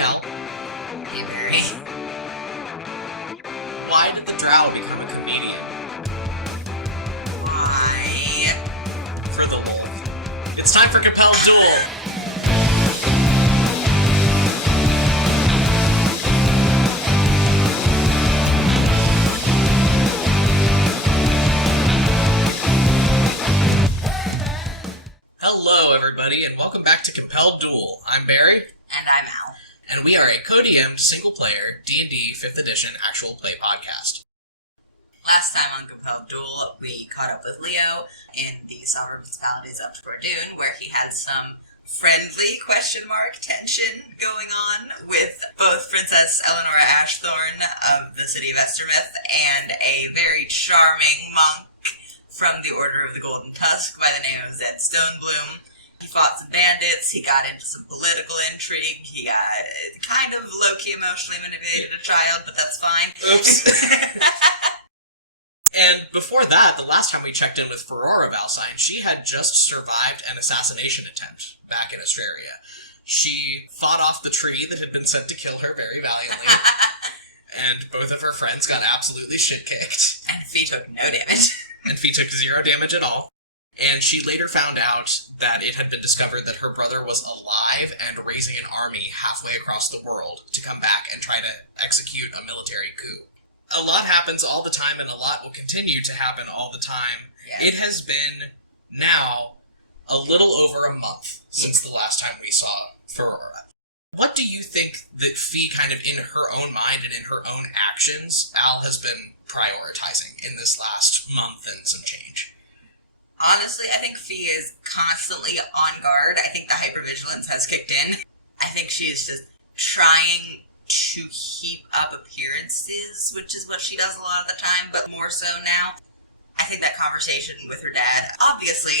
Al. Hey, Barry. Why did the drow become a comedian? Why? For the wolf. It's time for Compelled Duel! Hello, everybody, and welcome back to Compelled Duel. I'm Barry. And I'm Al. And we are a co-DM'd single-player D&D 5th edition actual play podcast. Last time on Compelled Duel, we caught up with Leo in the Sovereign Principalities of Dordoon, where he had some friendly tension going on with both Princess Eleanora Ashthorne of the city of Estermouth and a very charming monk from the Order of the Golden Tusk by the name of Zed Stonebloom. He fought some bandits, he got into some political intrigue, he got kind of low-key emotionally manipulated a child, but that's fine. Oops. And before that, the last time we checked in with Phirora Valsine, she had just survived an assassination attempt back in Astraria. She fought off the tree that had been sent to kill her very valiantly, and both of her friends got absolutely shit-kicked. And Fee took no damage. And Fee took 0 damage at all. And she later found out that it had been discovered that her brother was alive and raising an army halfway across the world to come back and try to execute a military coup. A lot happens all the time, and a lot will continue to happen all the time. Yeah. It has been now a little over a month since the last time we saw Phirora. What do you think that Fee, kind of in her own mind and in her own actions, Al has been prioritizing in this last month and some change? Honestly, I think Fee is constantly on guard. I think the hypervigilance has kicked in. I think she is just trying to keep up appearances, which is what she does a lot of the time, but more so now. I think that conversation with her dad obviously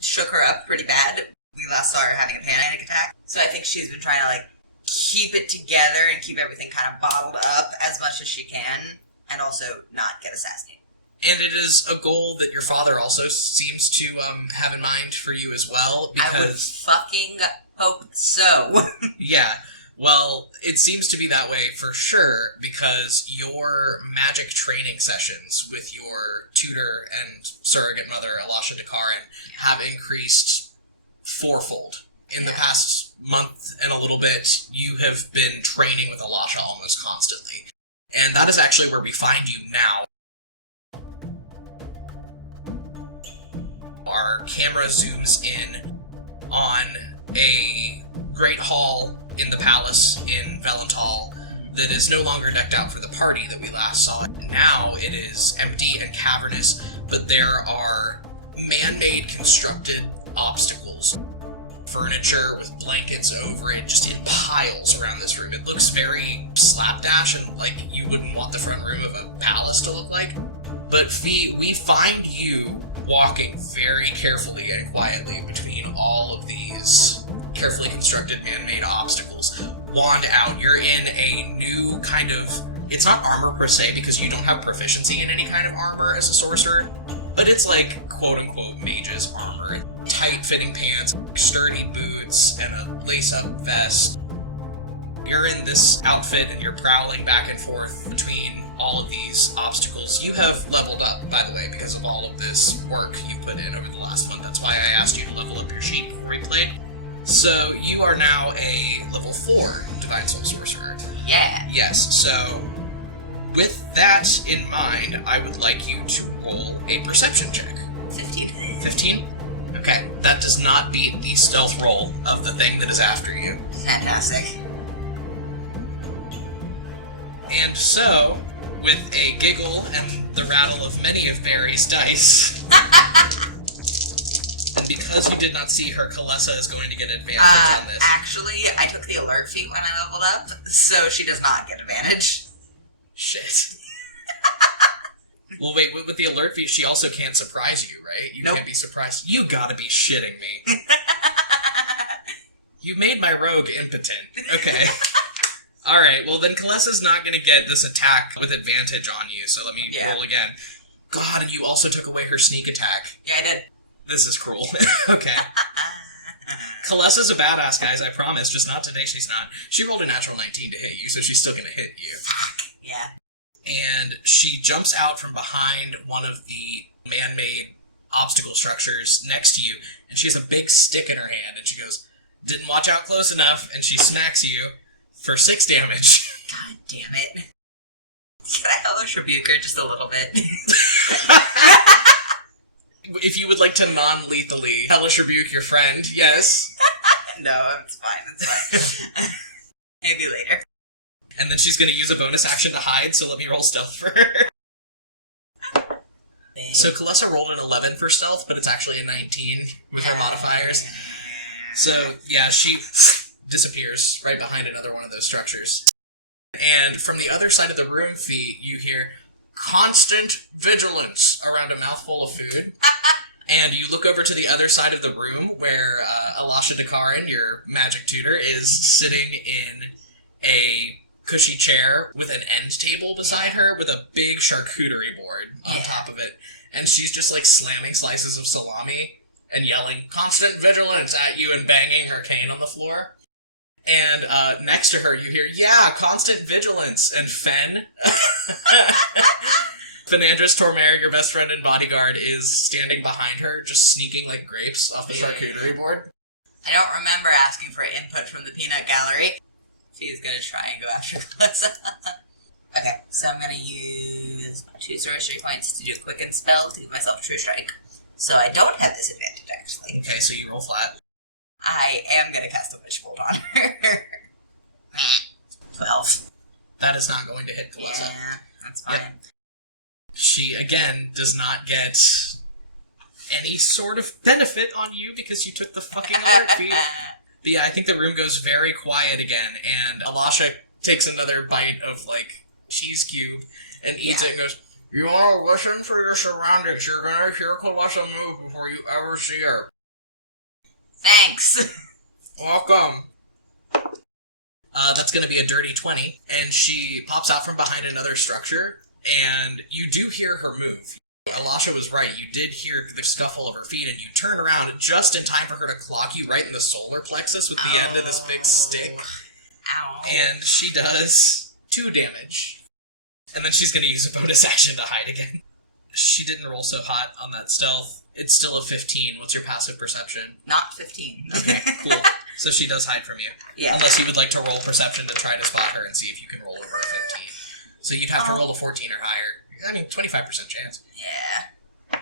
shook her up pretty bad. We last saw her having a panic attack. So I think she's been trying to keep it together and keep everything kind of bottled up as much as she can, and also not get assassinated. And it is a goal that your father also seems to have in mind for you as well, because... I would fucking hope so. Yeah, well, it seems to be that way for sure, because your magic training sessions with your tutor and surrogate mother, Elisha Dakarin, have increased fourfold. In the past month and a little bit, you have been training with Elisha almost constantly. And that is actually where we find you now. Our camera zooms in on a great hall in the palace in Valental that is no longer decked out for the party that we last saw. Now it is empty and cavernous, but there are man-made constructed obstacles. Furniture with blankets over it, just in piles around this room. It looks very slapdash and like you wouldn't want the front room of a palace to look like. But Fee, we find you walking very carefully and quietly between all of these carefully constructed man-made obstacles. Wand out, you're in a new kind of... It's not armor per se, because you don't have proficiency in any kind of armor as a sorcerer, but it's like quote-unquote mage's armor. Tight-fitting pants, sturdy boots, and a lace-up vest. You're in this outfit and you're prowling back and forth between all of these obstacles. You have leveled up, by the way, because of all of this work you put in over the last month. That's why I asked you to level up your sheet before we played. So you are now a level 4 Divine Soul Sorcerer. Yeah. Yes, so with that in mind, I would like you to roll a perception check. 15. 15? Okay, that does not beat the stealth roll of the thing that is after you. Fantastic. And so, with a giggle and the rattle of many of Barry's dice, and because you did not see her, Kalessa is going to get advantage on this. Actually, I took the alert feat when I leveled up, so she does not get advantage. Shit. Well, wait, with the alert feat, she also can't surprise you, right? You can't be surprised. You gotta be shitting me. You made my rogue impotent. Okay. Alright, well then Kalessa's not gonna get this attack with advantage on you, so let me roll again. God, and you also took away her sneak attack. Yeah, I did. This is cruel. Okay. Kalessa's a badass, guys, I promise. Just not today, she's not. She rolled a natural 19 to hit you, so she's still gonna hit you. Yeah. And she jumps out from behind one of the man-made obstacle structures next to you, and she has a big stick in her hand, and she goes, "Didn't watch out close enough," and she smacks you for 6 damage. God damn it. Can I hellish rebuke her just a little bit? If you would like to non-lethally hellish rebuke your friend, yes. No, it's fine. Maybe later. And then she's going to use a bonus action to hide, so let me roll stealth for her. So Kalessa rolled an 11 for stealth, but it's actually a 19 with her modifiers. So, yeah, she disappears right behind another one of those structures. And from the other side of the room, Fee, you hear constant vigilance around a mouthful of food. And you look over to the other side of the room where Alasha Dakarin, your magic tutor, is sitting in a cushy chair with an end table beside her with a big charcuterie board on top of it. And she's just like slamming slices of salami and yelling constant vigilance at you and banging her cane on the floor. And next to her you hear, yeah, constant vigilance. And Fen, Fenandris Tormer, your best friend and bodyguard, is standing behind her, just sneaking like grapes off the charcuterie board. I don't remember asking for input from the peanut gallery. She's gonna try and go after Kalessa. Okay, so I'm gonna use 2 sorcery points to do a quicken spell to give myself True Strike. So I don't have this advantage, actually. Okay, so you roll flat. I am gonna cast a Witch Bolt on her. 12. That is not going to hit Kalessa. Yeah, that's fine. Yep. She, again, does not get any sort of benefit on you because you took the fucking alert feat. But yeah, I think the room goes very quiet again, and Alasha takes another bite of, like, cheese cube and eats it and goes, "You want to listen for your surroundings. You're going to hear Kalessa move before you ever see her." Thanks. Welcome. That's going to be a dirty 20, and she pops out from behind another structure, and you do hear her move. Alasha was right. You did hear the scuffle of her feet, and you turn around just in time for her to clock you right in the solar plexus with the end of this big stick. Ow. And she does 2 damage. And then she's going to use a bonus action to hide again. She didn't roll so hot on that stealth. It's still a 15. What's your passive perception? Not 15. Okay, cool. So she does hide from you. Yeah. Unless you would like to roll perception to try to spot her and see if you can roll over a 15. So you'd have to roll a 14 or higher. I mean, 25% chance. Yeah.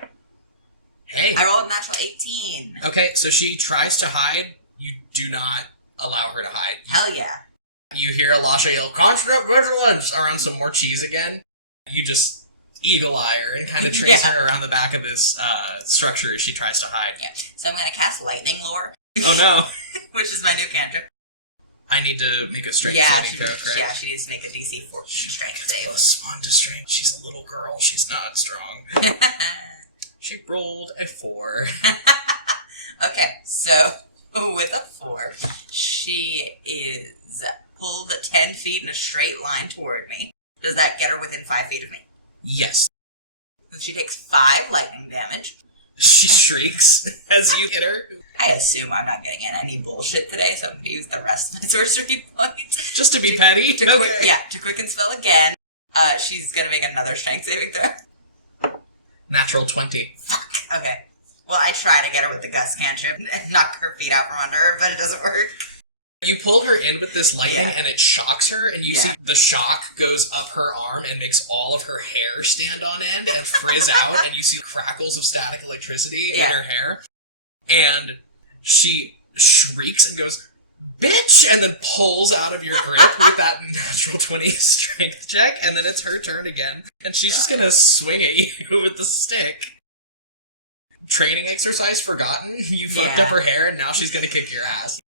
Hey. I rolled a natural 18. Okay, so she tries to hide. You do not allow her to hide. Hell yeah. You hear Alasha yell, "Constant vigilance!" around some more cheese again. You just eagle-eye her and kind of trace her around the back of this structure as she tries to hide. Yeah. So I'm going to cast Lightning Lore. Oh no. Which is my new cantrip. I need to make a strength saving throw, correct? Yeah, she needs to make a DC 14 strength save. +1 to strength. She's a little girl. She's not strong. She rolled a 4. Okay, so with a 4, she is pulled 10 feet in a straight line toward me. Does that get her within 5 feet of me? Yes. So she takes 5 lightning damage. She shrieks as you hit her. I assume I'm not getting in any bullshit today, so I'm going to use the rest of my sorcery points. Just to be petty? To quicken spell again. She's going to make another strength saving throw. Natural 20. Fuck. Okay. Well, I try to get her with the gust cantrip and knock her feet out from under her, but it doesn't work. You pull her in with this lightning and it shocks her, and you see the shock goes up her arm and makes all of her hair stand on end and frizz out, and you see crackles of static electricity in her hair. And she shrieks and goes, "Bitch!" and then pulls out of your grip with that natural 20 strength check, and then it's her turn again. And she's just gonna swing at you with the stick. Training exercise forgotten? You fucked up her hair, and now she's gonna kick your ass.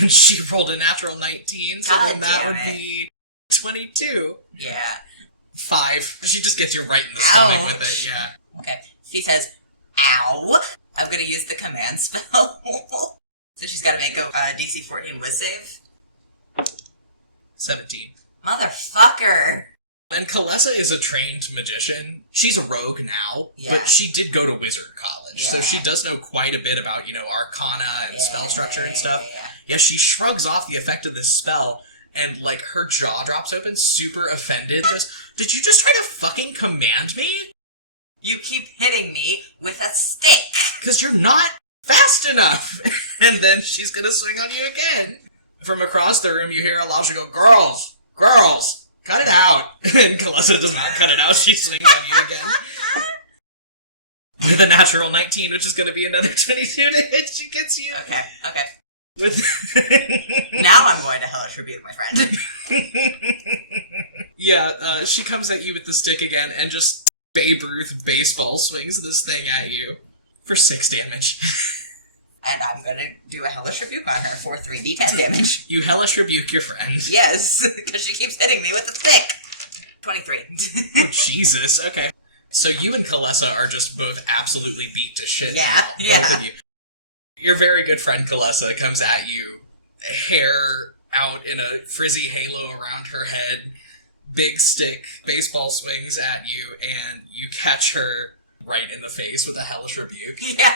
And she rolled a natural 19, so then that would be 22. Yeah. 5. She just gets you right in the stomach with it, Okay. She says, "Ow." I'm going to use the command spell. So she's got to make a DC 14 whiz save. 17. Motherfucker. And Kalessa is a trained magician. She's a rogue now, but she did go to wizard college, so she does know quite a bit about, arcana and spell structure and stuff. Yeah, she shrugs off the effect of this spell, and, her jaw drops open, super offended, and goes, "Did you just try to fucking command me? You keep hitting me with a stick! Because you're not fast enough!" And then she's gonna swing on you again. From across the room, you hear Alasha go, Girls! Cut it out!" And Kalessa does not cut it out. She swings on you again. With a natural 19, which is going to be another 22 to hit, she gets you. Okay. With Now I'm going to hellish rebuke my friend. She comes at you with the stick again, and just Babe Ruth baseball swings this thing at you for 6 damage. And I'm going to do a hellish rebuke on her for 3d10 damage. You hellish rebuke your friend. Yes, because she keeps hitting me with a stick. 23. Oh, Jesus, okay. So you and Kalessa are just both absolutely beat to shit. Yeah. Your very good friend Kalessa comes at you, hair out in a frizzy halo around her head, big stick, baseball swings at you, and you catch her right in the face with a hellish rebuke. Yeah.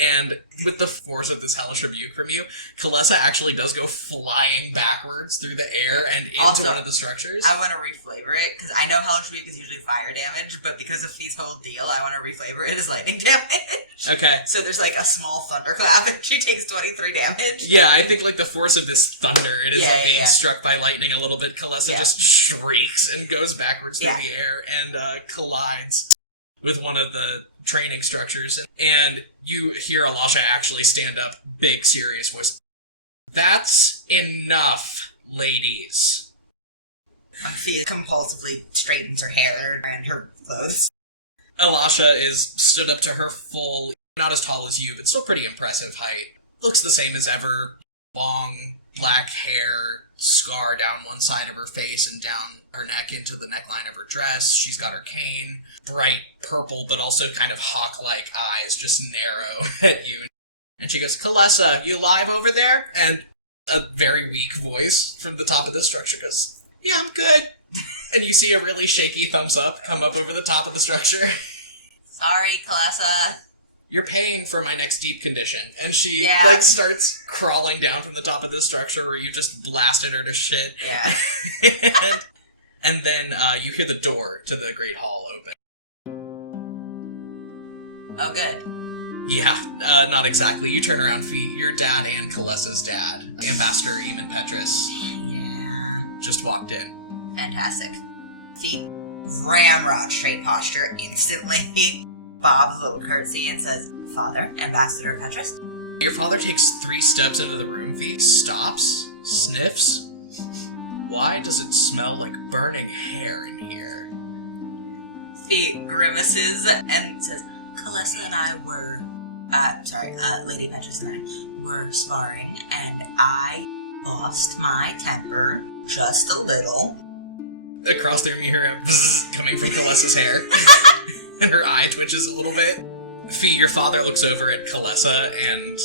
And with the force of this hellish rebuke from you, Kalessa actually does go flying backwards through the air and into one of the structures. I want to reflavor it, because I know hellish rebuke is usually fire damage, but because of Fee's whole deal, I want to reflavor it as lightning damage. Okay. So there's a small thunderclap, and she takes 23 damage. Yeah, I think the force of this thunder, it is being struck by lightning a little bit. Kalessa just shrieks and goes backwards through the air and collides with one of the training structures, and you hear Alasha actually stand up, big, serious voice. "That's enough, ladies." Fee compulsively straightens her hair and her clothes. Alasha is stood up to her full, not as tall as you, but still pretty impressive height. Looks the same as ever. Long, black hair, scar down one side of her face and down her neck into the neckline of her dress. She's got her cane, bright purple, but also kind of hawk-like eyes, just narrow at you. And she goes, "Kalessa, you live over there?" And a very weak voice from the top of the structure goes, "Yeah, I'm good." And you see a really shaky thumbs up come up over the top of the structure. "Sorry, Kalessa. You're paying for my next deep condition." And she, starts crawling down from the top of this structure where you just blasted her to shit. Yeah. and then you hear the door to the Great Hall open. Oh, good. Yeah, not exactly. You turn around, Fee. Your dad and Kalessa's dad, Ambassador Eamon Petrus, just walked in. Fantastic. Fee ramrod straight posture instantly. Bob's little curtsy and says, "Father, Ambassador Petrus." Your father takes 3 steps into the room. Fee stops, sniffs. "Why does it smell like burning hair in here?" Fee grimaces and says, "Kalessa and I were, Lady Petrus and I were sparring, and I lost my temper just a little." Across the room, you hear a bzzz coming from Kalessa's hair. And her eye twitches a little bit. Fee, your father looks over at Kalessa, and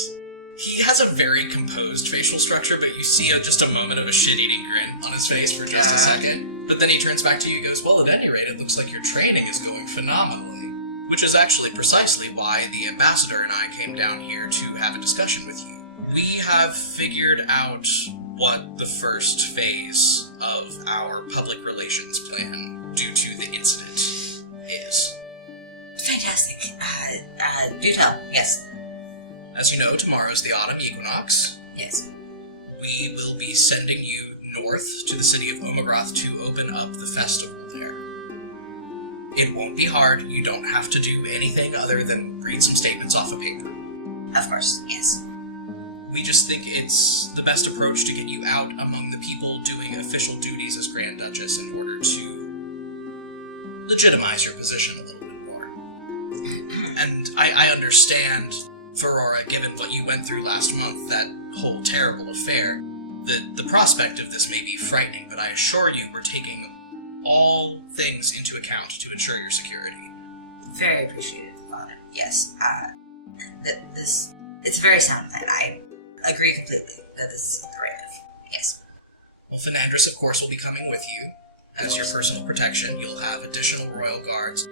he has a very composed facial structure, but you see just a moment of a shit-eating grin on his face for just a second. But then he turns back to you and goes, "Well, at any rate, it looks like your training is going phenomenally." Which is actually precisely why the ambassador and I came down here to have a discussion with you. We have figured out what the first phase of our public relations plan, due to the incident, is. Fantastic. Do tell. Yes. As you know, tomorrow's the autumn equinox. Yes. We will be sending you north to the city of Omagroth to open up the festival there. It won't be hard. You don't have to do anything other than read some statements off of paper. Of course, yes. We just think it's the best approach to get you out among the people doing official duties as Grand Duchess in order to legitimize your position a little bit more. And I understand, Phirora, given what you went through last month, that whole terrible affair, that the prospect of this may be frightening, but I assure you we're taking all things into account to ensure your security. Very appreciated, Father. Yes. It's a very sound plan. I agree completely that this is the right move. Yes. Well, Fernandris, of course, will be coming with you. as your personal protection. You'll have additional royal guards.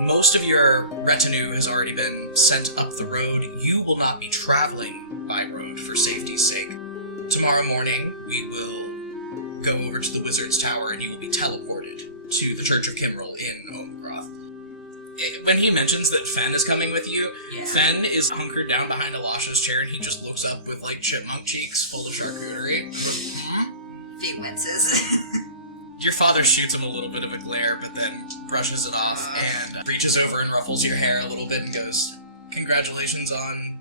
Most of your retinue has already been sent up the road. You will not be traveling by road for safety's sake. Tomorrow morning, we will go over to the Wizard's Tower, and you will be teleported to the Church of Kimrel in Omegroth. When he mentions that Fen is coming with you, Fen is hunkered down behind Elisha's chair, and he just looks up with, chipmunk cheeks full of charcuterie. He winces. Your father shoots him a little bit of a glare, but then brushes it off and reaches over and ruffles your hair a little bit and goes, "Congratulations on,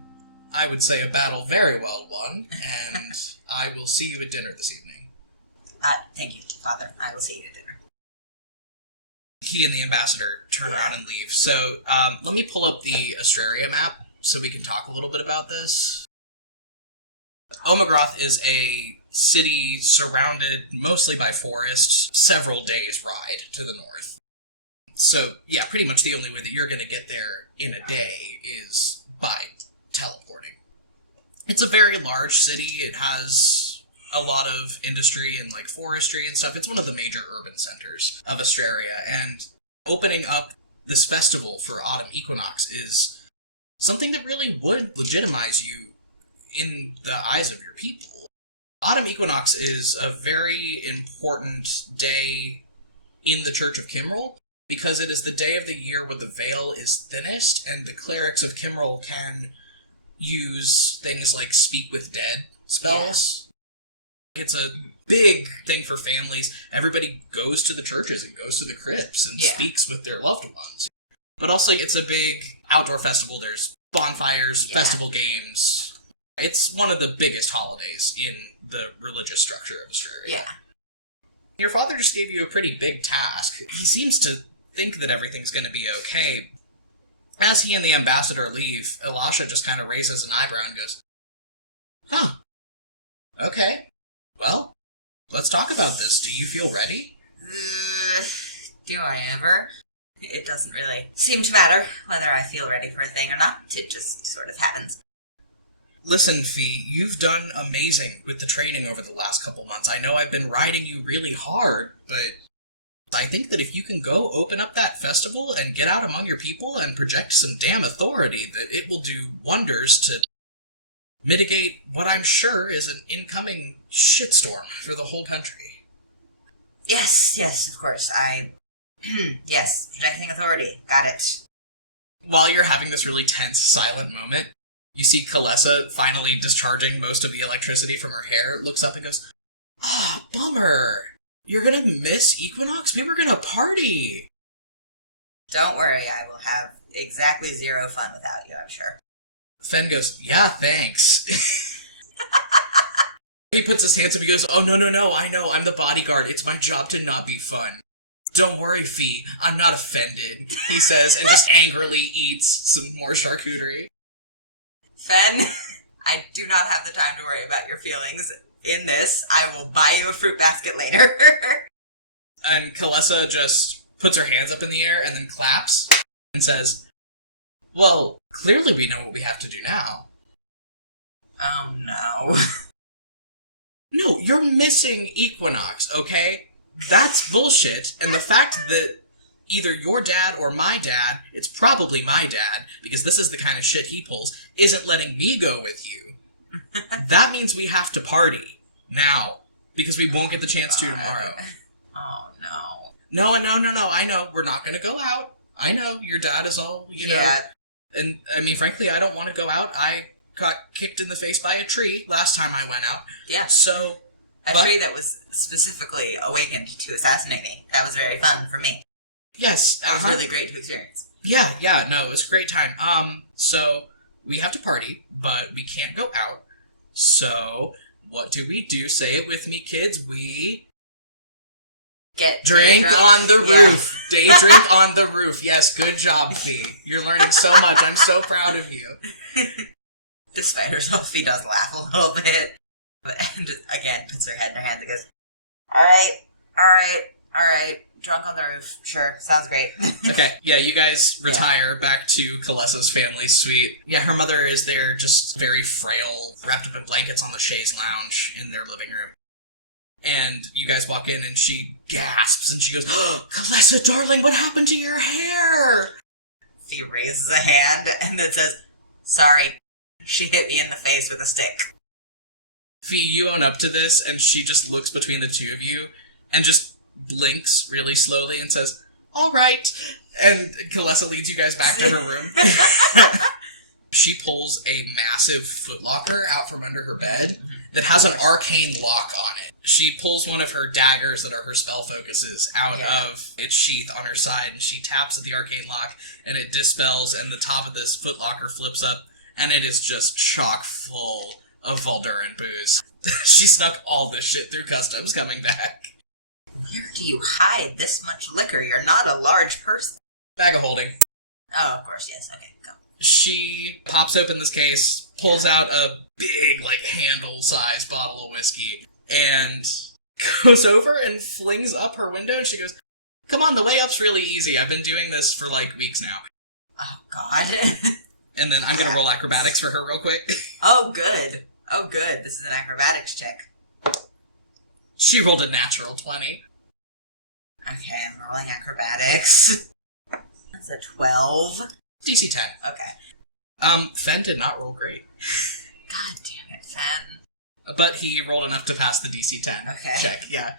I would say, a battle very well won, and I will see you at dinner this evening." Thank you, Father. I will see you at dinner. He and the ambassador turn around and leave. So, let me pull up the Astraria map so we can talk a little bit about this. Omegroth is a city surrounded mostly by forest, several days' ride to the north. So, yeah, pretty much the only way that you're going to get there in a day is by teleporting. It's a very large city. It has a lot of industry and forestry and stuff. It's one of the major urban centers of Astraria, and opening up this festival for Autumn Equinox is something that really would legitimize you in the eyes of your people. Autumn Equinox is a very important day in the Church of Kimrel, because it is the day of the year when the veil is thinnest, and the clerics of Kimrel can use things like Speak with Dead spells. Yeah. It's a big thing for families. Everybody goes to the churches and goes to the crypts and speaks with their loved ones. But also, it's a big outdoor festival. There's bonfires, festival games. It's one of the biggest holidays in the religious structure of Astraria. Yeah. Your father just gave you a pretty big task. He seems to think that everything's going to be okay. As he and the ambassador leave, Elisha just kind of raises an eyebrow and goes, "Huh. Okay. Well, let's talk about this. Do you feel ready?" Do I ever? It doesn't really seem to matter whether I feel ready for a thing or not. It just sort of happens. Listen, Fee, you've done amazing with the training over the last couple months. I know I've been riding you really hard, but I think that if you can go open up that festival and get out among your people and project some damn authority, that it will do wonders to mitigate what I'm sure is an incoming shitstorm for the whole country. Yes, of course. Yes, projecting authority. Got it. While you're having this really tense, silent moment, you see Kalessa finally discharging most of the electricity from her hair, looks up and goes, bummer. You're gonna miss Equinox? We were gonna party. Don't worry, I will have exactly zero fun without you, I'm sure. Fen goes, "Yeah, thanks." He puts his hands up and goes, "Oh, no, I know, I'm the bodyguard. It's my job to not be fun. Don't worry, Fee, I'm not offended," he says, and just angrily eats some more charcuterie. Fen, I do not have the time to worry about your feelings in this. I will buy you a fruit basket later. And Kalessa just puts her hands up in the air and then claps and says, "Well, clearly we know what we have to do now." Oh, no. No, you're missing Equinox, okay? That's bullshit, and the fact that either your dad or my dad, it's probably my dad, because this is the kind of shit he pulls, isn't letting me go with you. That means we have to party. Now. Because we won't get the chance to tomorrow. Oh, no. No, I know. We're not gonna go out. I know, your dad is all, you know. And, I mean, frankly, I don't want to go out. I got kicked in the face by a tree last time I went out. Yeah. So... A tree that was specifically awakened to assassinate me. That was very fun for me. Yes. That was really great to experience. Yeah, no, it was a great time. So, we have to party, but we can't go out. So, what do? Say it with me, kids. We... Get drink on the roof. Day drink on the roof. Yes, good job, Fee. You're learning so much. I'm so proud of you. Despite herself, Fee does laugh a little bit. And just, again, puts her head in her hands and goes, All right. Drunk on the roof. Sure, sounds great. Okay, yeah, you guys retire back to Kalessa's family suite. Yeah, her mother is there, just very frail, wrapped up in blankets on the chaise lounge in their living room. And you guys walk in and she gasps and she goes, "Oh, Kalessa, darling, what happened to your hair?" Fee raises a hand and then says, "Sorry, she hit me in the face with a stick." Fee, you own up to this, and she just looks between the two of you and just blinks really slowly and says, "All right." And Kalessa leads you guys back to her room. She pulls a massive footlocker out from under her bed that has an arcane lock on it. She pulls one of her daggers that are her spell focuses out of its sheath on her side, and she taps at the arcane lock, and it dispels, and the top of this footlocker flips up, and it is just chock full of Volduran booze. She snuck all this shit through customs coming back. Where do you hide this much liquor? You're not a large person. Bag of holding. Oh, of course, yes. Okay, go. She pops open this case, pulls out a big, handle-sized bottle of whiskey, and goes over and flings up her window, and she goes, "Come on, the way up's really easy. I've been doing this for, weeks now." Oh, God. And then I'm gonna roll acrobatics for her real quick. Oh, good. Oh, good. This is an acrobatics check. She rolled a natural 20. Okay, I'm rolling acrobatics. That's a 12. DC 10. Okay. Fen did not roll great. God damn it, Fen. But he rolled enough to pass the DC 10 check, yeah.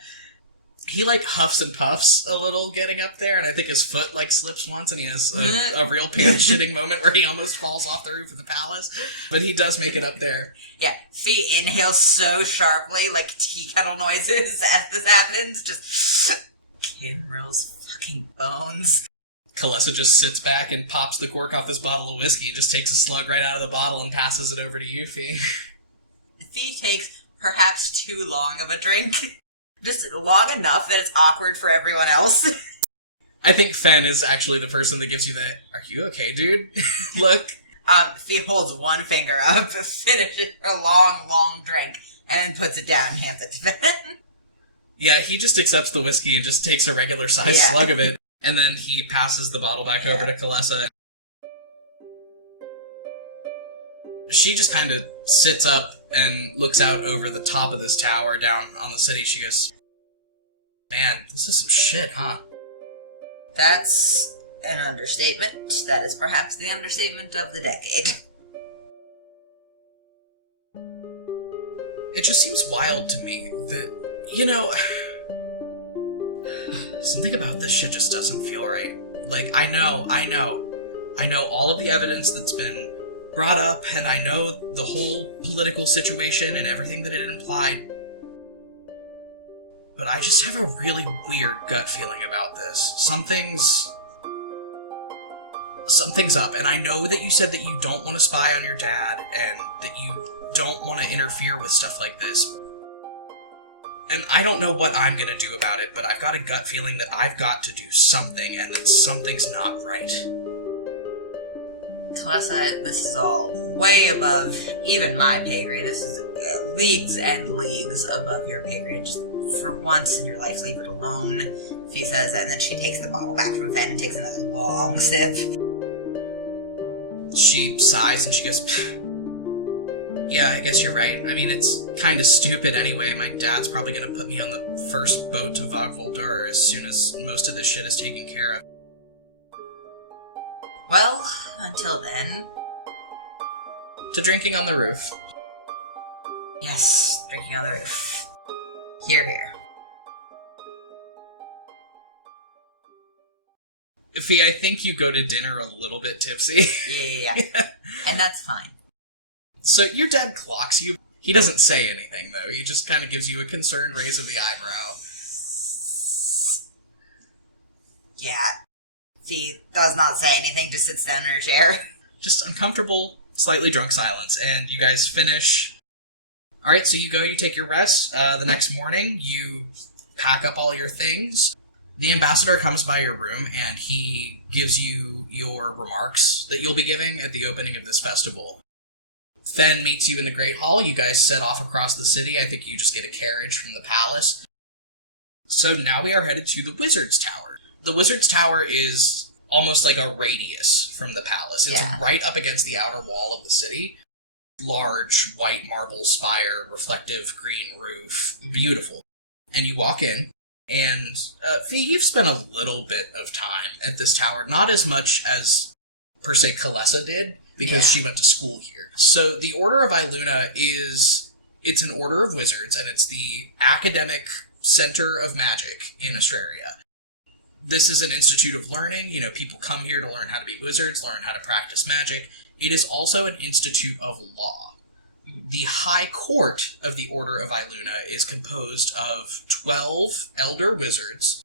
He, huffs and puffs a little getting up there, and I think his foot, slips once, and he has a real pants-shitting moment where he almost falls off the roof of the palace. But he does make it up there. Yeah, Fee inhales so sharply, like tea kettle noises as this happens. Just Kid Rill's fucking bones. Kalessa just sits back and pops the cork off this bottle of whiskey and just takes a slug right out of the bottle and passes it over to you, Fee. Fee takes perhaps too long of a drink. Just long enough that it's awkward for everyone else. I think Fen is actually the person that gives you the, "Are you okay, dude?" look. Fee holds one finger up, finishes a long drink, and then puts it down and hands it to Fen. Yeah, he just accepts the whiskey and just takes a regular-sized slug of it, and then he passes the bottle back over to Kalessa. She just kind of sits up and looks out over the top of this tower down on the city. She goes, "Man, this is some shit, huh?" That's an understatement. That is perhaps the understatement of the decade. It just seems wild to me that, something about this shit just doesn't feel right. I know all of the evidence that's been brought up, and I know the whole political situation and everything that it implied. But I just have a really weird gut feeling about this. Something's up, and I know that you said that you don't want to spy on your dad, and that you don't want to interfere with stuff like this. And I don't know what I'm gonna do about it, but I've got a gut feeling that I've got to do something, and that something's not right. Kalessa, this is all way above even my pay grade. This is leagues and leagues above your pay grade. Just for once in your life, leave it alone, Fee says, and then she takes the bottle back from Fen and takes another long sip. She sighs and she goes, "Yeah, I guess you're right. I mean, it's kind of stupid anyway. My dad's probably gonna put me on the first boat to Vogvoldur as soon as most of this shit is taken care of." Well, until then... To drinking on the roof. Yes, drinking on the roof. Hear, hear. Fee, I think you go to dinner a little bit tipsy. Yeah. And that's fine. So your dad clocks you. He doesn't say anything, though. He just kind of gives you a concerned raise of the eyebrow. Yeah. Fee does not say anything, just sits down in her chair. Just uncomfortable, slightly drunk silence, and you guys finish. Alright, so you take your rest. The next morning, you pack up all your things. The ambassador comes by your room, and he gives you your remarks that you'll be giving at the opening of this festival. Fen meets you in the Great Hall. You guys set off across the city. I think you just get a carriage from the palace. So now we are headed to the Wizard's Tower. The Wizard's Tower is almost like a radius from the palace. It's right up against the outer wall of the city. Large, white marble spire, reflective green roof. Beautiful. And you walk in, and Fee, you've spent a little bit of time at this tower, not as much as, per se, Kalessa did, because she went to school here. So the Order of Iluna it's an order of wizards, and it's the academic center of magic in Astraria. This is an institute of learning. People come here to learn how to be wizards, learn how to practice magic. It is also an institute of law. The High Court of the Order of Iluna is composed of 12 elder wizards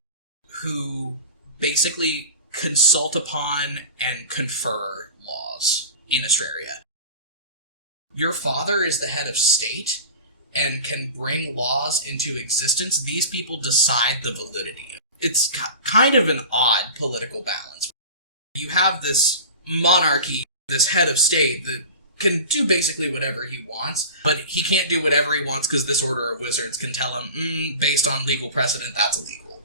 who basically consult upon and confer laws in Astraria. Your father is the head of state and can bring laws into existence. These people decide the validity of it. It's kind of an odd political balance. You have this monarchy, this head of state that can do basically whatever he wants, but he can't do whatever he wants because this Order of Wizards can tell him, based on legal precedent, that's illegal.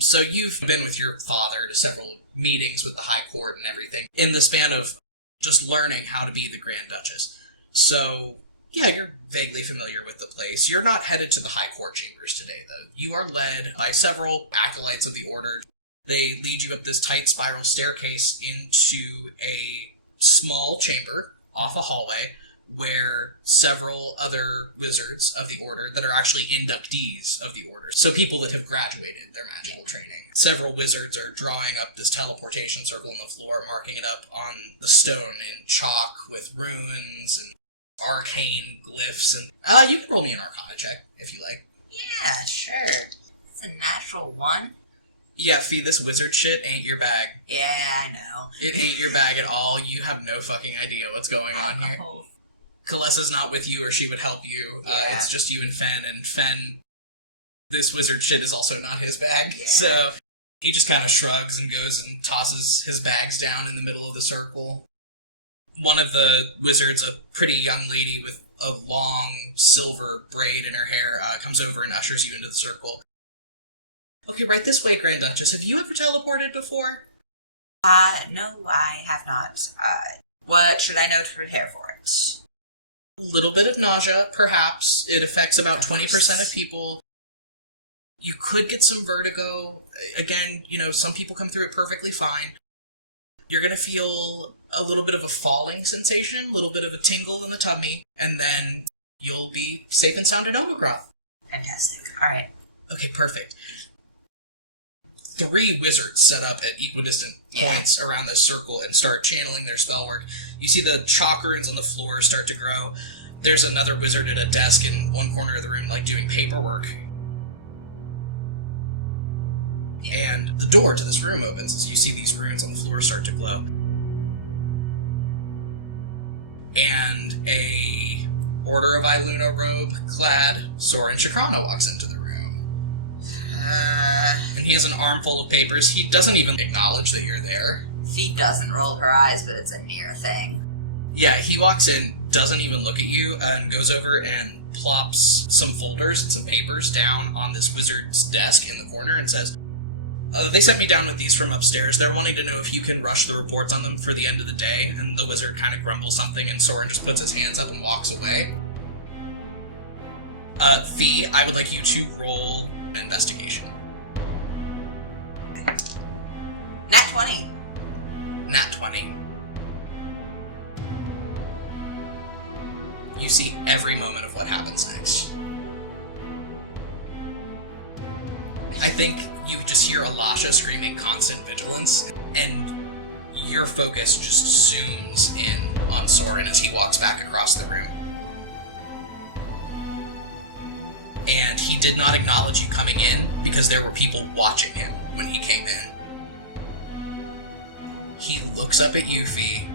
So you've been with your father to several meetings with the High Court and everything in the span of just learning how to be the Grand Duchess. So, yeah, you're vaguely familiar with the place. You're not headed to the High Court chambers today, though. You are led by several acolytes of the Order. They lead you up this tight spiral staircase into a small chamber off a hallway where several other wizards of the Order that are actually inductees of the Order, so people that have graduated their magical training. Several wizards are drawing up this teleportation circle on the floor, marking it up on the stone in chalk with runes and arcane glyphs, and you can roll me an Arcana check, if you like. Yeah, sure. It's a natural 1. Yeah, Fee, this wizard shit ain't your bag. Yeah, I know. It ain't your bag at all. You have no fucking idea what's going on here. Oh. Kalessa's not with you, or she would help you. It's just you and Fen, this wizard shit is also not his bag. Yeah. So he just kind of shrugs and goes and tosses his bags down in the middle of the circle. One of the wizards, a pretty young lady with a long silver braid in her hair, comes over and ushers you into the circle. Okay, right this way, Grand Duchess. Have you ever teleported before? No, I have not. What should I know to prepare for it? A little bit of nausea, perhaps. It affects about 20% of people. You could get some vertigo. Again, some people come through it perfectly fine. You're going to feel a little bit of a falling sensation, a little bit of a tingle in the tummy, and then you'll be safe and sound at Omegroth. Fantastic. All right. Okay, perfect. 3 wizards set up at equidistant points around this circle and start channeling their spell work. You see the chalk runes on the floor start to grow. There's another wizard at a desk in one corner of the room, doing paperwork. And the door to this room opens as you see these runes on the floor start to glow. And a Order of Iluna robe-clad Soren Shakrana walks into the room. And he has an armful of papers. He doesn't even acknowledge that you're there. Fee doesn't roll her eyes, but it's a near thing. Yeah, he walks in, doesn't even look at you, and goes over and plops some folders and some papers down on this wizard's desk in the corner and says, they sent me down with these from upstairs. They're wanting to know if you can rush the reports on them for the end of the day. And the wizard kind of grumbles something, and Soren just puts his hands up and walks away. V, I would like you to roll an investigation. Nat 20. Nat 20. You see every moment of what happens next. I think you just hear Alasha screaming constant vigilance, and your focus just zooms in on Soren as he walks back across the room. And he did not acknowledge you coming in because there were people watching him when he came in. He looks up at you, Fee,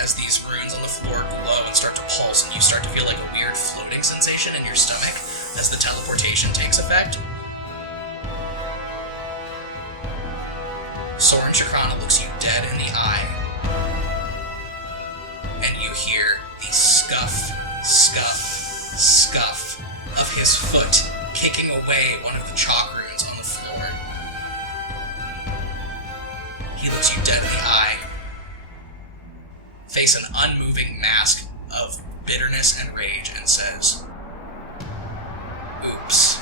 as these runes on the floor glow and start to pulse, and you start to feel like a weird floating sensation in your stomach as the teleportation takes effect. Soren Shakrana looks you dead in the eye, and you hear the scuff, scuff, scuff of his foot kicking away one of the chalk runes on the floor. He looks you dead in the eye, face an unmoving mask of bitterness and rage, and says, "Oops."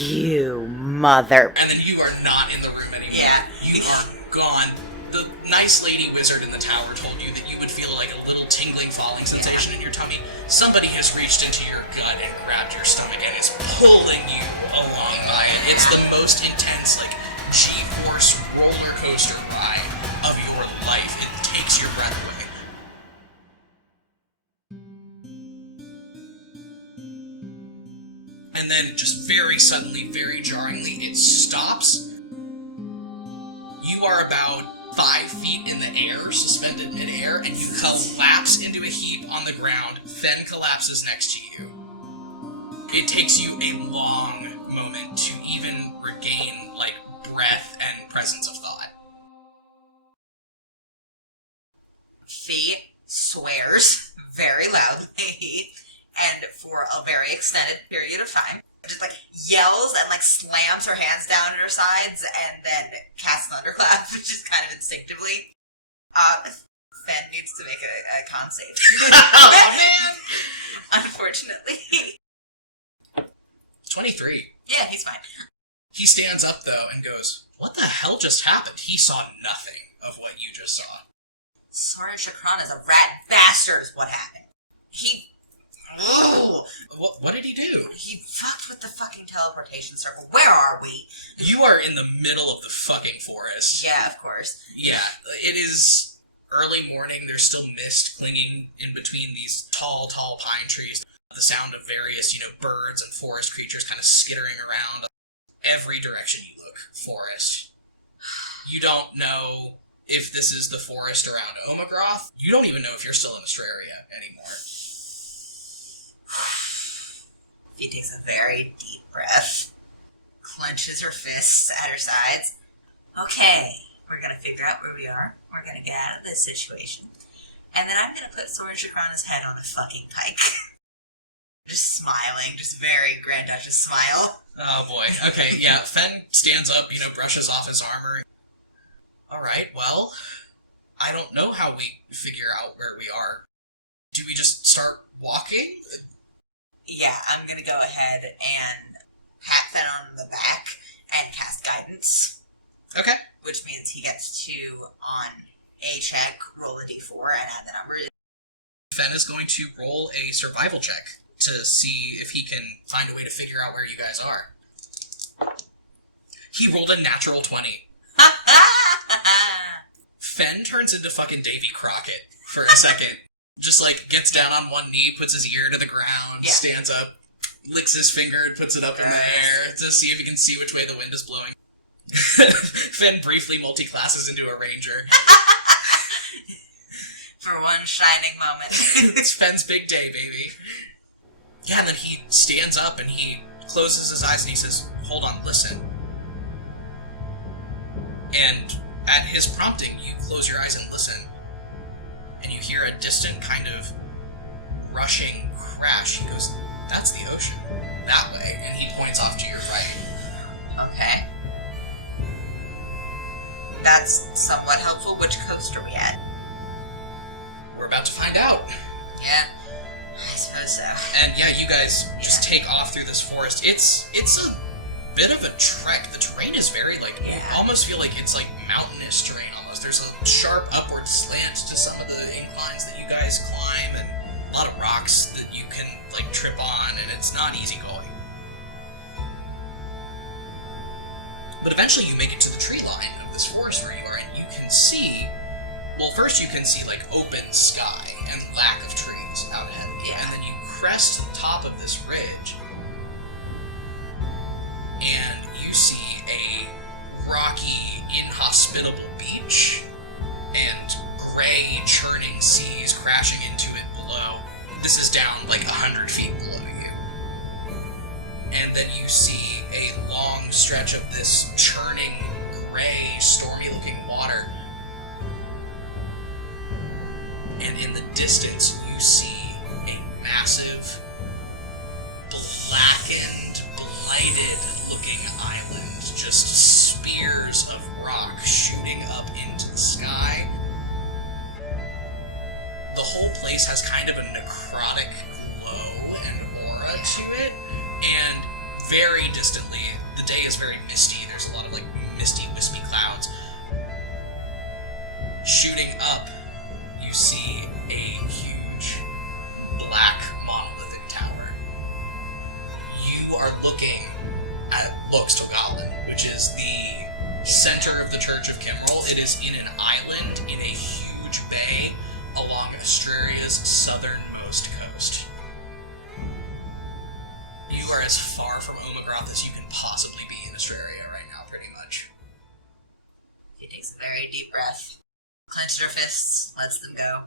You mother... And then you are not in the room anymore. Yeah. You are gone. The nice lady wizard in the tower told you that you would feel like a little tingling, falling sensation in your tummy. Somebody has reached into your gut and grabbed your stomach and is pulling you along by it. It's the most intense, like, G-force roller coaster ride of your life. It takes your breath away. And then, just very suddenly, very jarringly, it stops. You are about 5 feet in the air, suspended in air, and you collapse into a heap on the ground. Fen collapses next to you. It takes you a long moment to even regain, like, breath and presence of thought. Fee swears very loudly and for a very extended period of time. Just like yells and like slams her hands down at her sides and then casts Thunderclap, just kind of instinctively. Fen needs to make a con save. Oh, man! Unfortunately. 23. Yeah, he's fine. He stands up, though, and goes, "What the hell just happened?" He saw nothing of what you just saw. Soren Chakran is a rat bastard is what happened. What did he do? He fucked with the fucking teleportation circle. Where are we? You are in the middle of the fucking forest. Yeah, of course. Yeah, it is early morning. There's still mist clinging in between these tall pine trees. The sound of various, birds and forest creatures kind of skittering around. Every direction you look, forest. You don't know if this is the forest around Omagroth. You don't even know if you're still in Astraria anymore. She takes a very deep breath, clenches her fists at her sides. Okay, we're gonna figure out where we are. We're gonna get out of this situation. And then I'm gonna put Soren Shakrana's head on a fucking pike. Just smiling, just very Grand Duchess smile. Oh boy. Okay, yeah, Fen stands up, brushes off his armor. Alright, well, I don't know how we figure out where we are. Do we just start walking? Yeah, I'm gonna go ahead and pat Fen on the back and cast Guidance. Okay. Which means he gets 2 on a check, roll a d4, and add the number. Fen is going to roll a survival check to see if he can find a way to figure out where you guys are. He rolled a natural 20. Fen turns into fucking Davy Crockett for a second. Just, gets down on one knee, puts his ear to the ground, stands up, licks his finger and puts it up in the air to see if he can see which way the wind is blowing. Fen briefly multi-classes into a ranger. For one shining moment. It's Fen's big day, baby. Yeah, and then he stands up and he closes his eyes and he says, "Hold on, listen." And at his prompting, you close your eyes and listen. And you hear a distant kind of rushing crash. He goes, "That's the ocean. That way." And he points off to your right. Okay. That's somewhat helpful. Which coast are we at? We're about to find out. Yeah, I suppose so. And yeah, you guys just take off through this forest. It's a bit of a trek. The terrain is very, you almost feel like it's, mountainous terrain almost. There's a sharp upward slant to some of the inclines that you guys climb, and a lot of rocks that you can, trip on, and it's not easy going. But eventually you make it to the tree line of this forest where you are, and you can see... Well, first you can see, open sky and lack of trees out ahead. Yeah. And then you crest to the top of this ridge, and you see a rocky, inhospitable beach, and gray, churning seas crashing into it below. This is down, 100 feet below you. And then you see a long stretch of this churning, gray, stormy-looking water. And in the distance, you see a massive, blackened, blighted-looking island. Just spears of rock shooting up into the sky. The whole place has kind of a necrotic glow and aura to it. And very distantly, day is very misty. There's a lot of, like, misty, wispy clouds. Shooting up, you see a huge black monolithic tower. You are looking at Lokstogalen, which is the center of the Church of Kimmerl. It is in an island in a huge bay along Astraria's southernmost coast. You are as far from Omegroth as you can possibly be in Astraria right now, pretty much. He takes a very deep breath, clenches her fists, lets them go.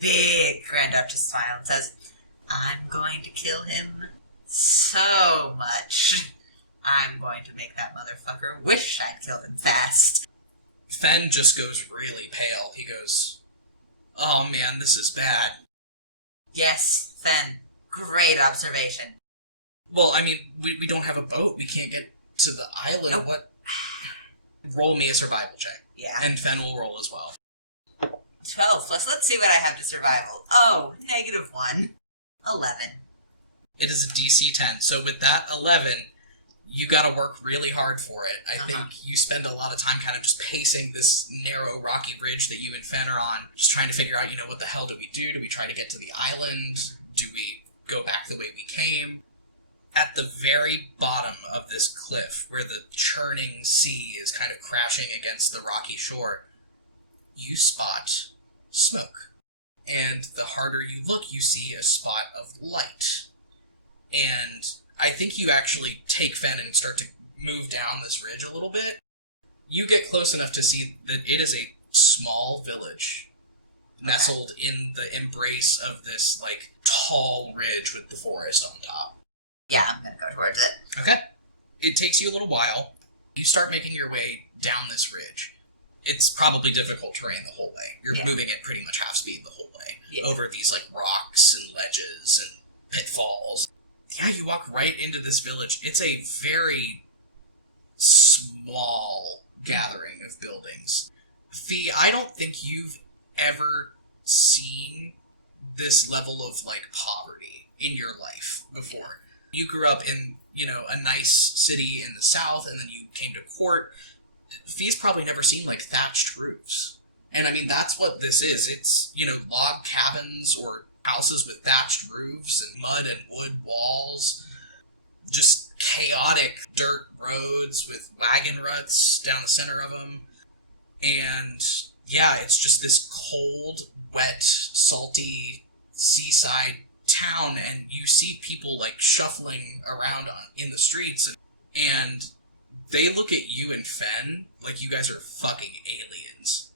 Big Grand Duchess smile and says, I'm going to kill him so much. I'm going to make that motherfucker wish I'd killed him fast. Fen just goes really pale. He goes, oh man, this is bad. Yes, Fen, great observation. Well, I mean, we don't have a boat. We can't get to the island. Nope. What? Roll me a survival check. Yeah. And Fen will roll as well. 12 plus, let's see what I have to survival. Oh, -1. 11. It is a DC 10, so with that 11, you gotta work really hard for it. I think you spend a lot of time kind of just pacing this narrow rocky ridge that you and Fen are on, just trying to figure out, what the hell do we do? Do we try to get to the island? Do we go back the way we came? At the very bottom of this cliff, where the churning sea is kind of crashing against the rocky shore, you spot smoke. And the harder you look, you see a spot of light. And I think you actually take Fen and start to move down this ridge a little bit. You get close enough to see that it is a small village nestled in the embrace of this, like, tall ridge with the forest on top. Yeah, I'm gonna go towards it. Okay. It takes you a little while. You start making your way down this ridge. It's probably difficult terrain the whole way. You're moving at pretty much half speed the whole way. Over these, like, rocks and ledges and pitfalls. Yeah, you walk right into this village. It's a very small gathering of buildings. Fee, I don't think you've ever seen this level of, like, poverty in your life before. You grew up in, a nice city in the south, and then you came to court. Fee's probably never seen, like, thatched roofs. And, I mean, that's what this is. It's, log cabins or houses with thatched roofs and mud and wood walls. Just chaotic dirt roads with wagon ruts down the center of them. And, yeah, it's just this cold, wet, salty seaside town, and you see people, like, shuffling around in the streets, and they look at you and Fen like you guys are fucking aliens.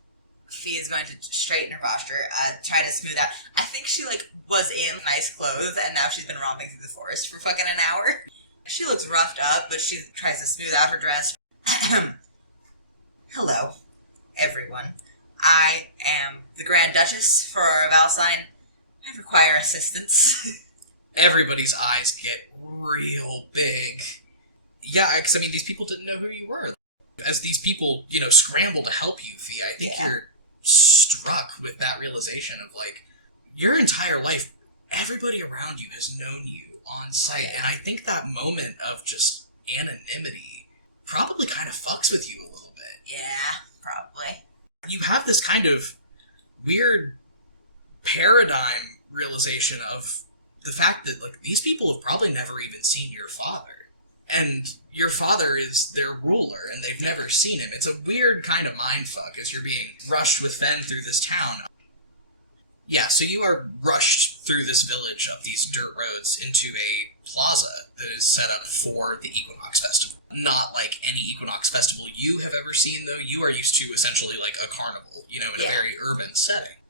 Fee is going to straighten her posture, try to smooth out. I think she, was in nice clothes, and now she's been romping through the forest for fucking an hour. She looks roughed up, but she tries to smooth out her dress. Hello, everyone. I am the Grand Duchess for Valsine. I require assistance. Everybody's eyes get real big. Yeah, because, these people didn't know who you were. As these people, scramble to help you, Fee, I think you're struck with that realization of, like, your entire life, everybody around you has known you on sight, and I think that moment of just anonymity probably kind of fucks with you a little bit. Yeah, probably. You have this kind of weird paradigm realization of the fact that, like, these people have probably never even seen your father. And your father is their ruler, and they've never seen him. It's a weird kind of mindfuck as you're being rushed with Fen through this town. Yeah, so you are rushed through this village up these dirt roads into a plaza that is set up for the Equinox Festival. Not like any Equinox Festival you have ever seen, though. You are used to essentially like a carnival, in a very urban setting.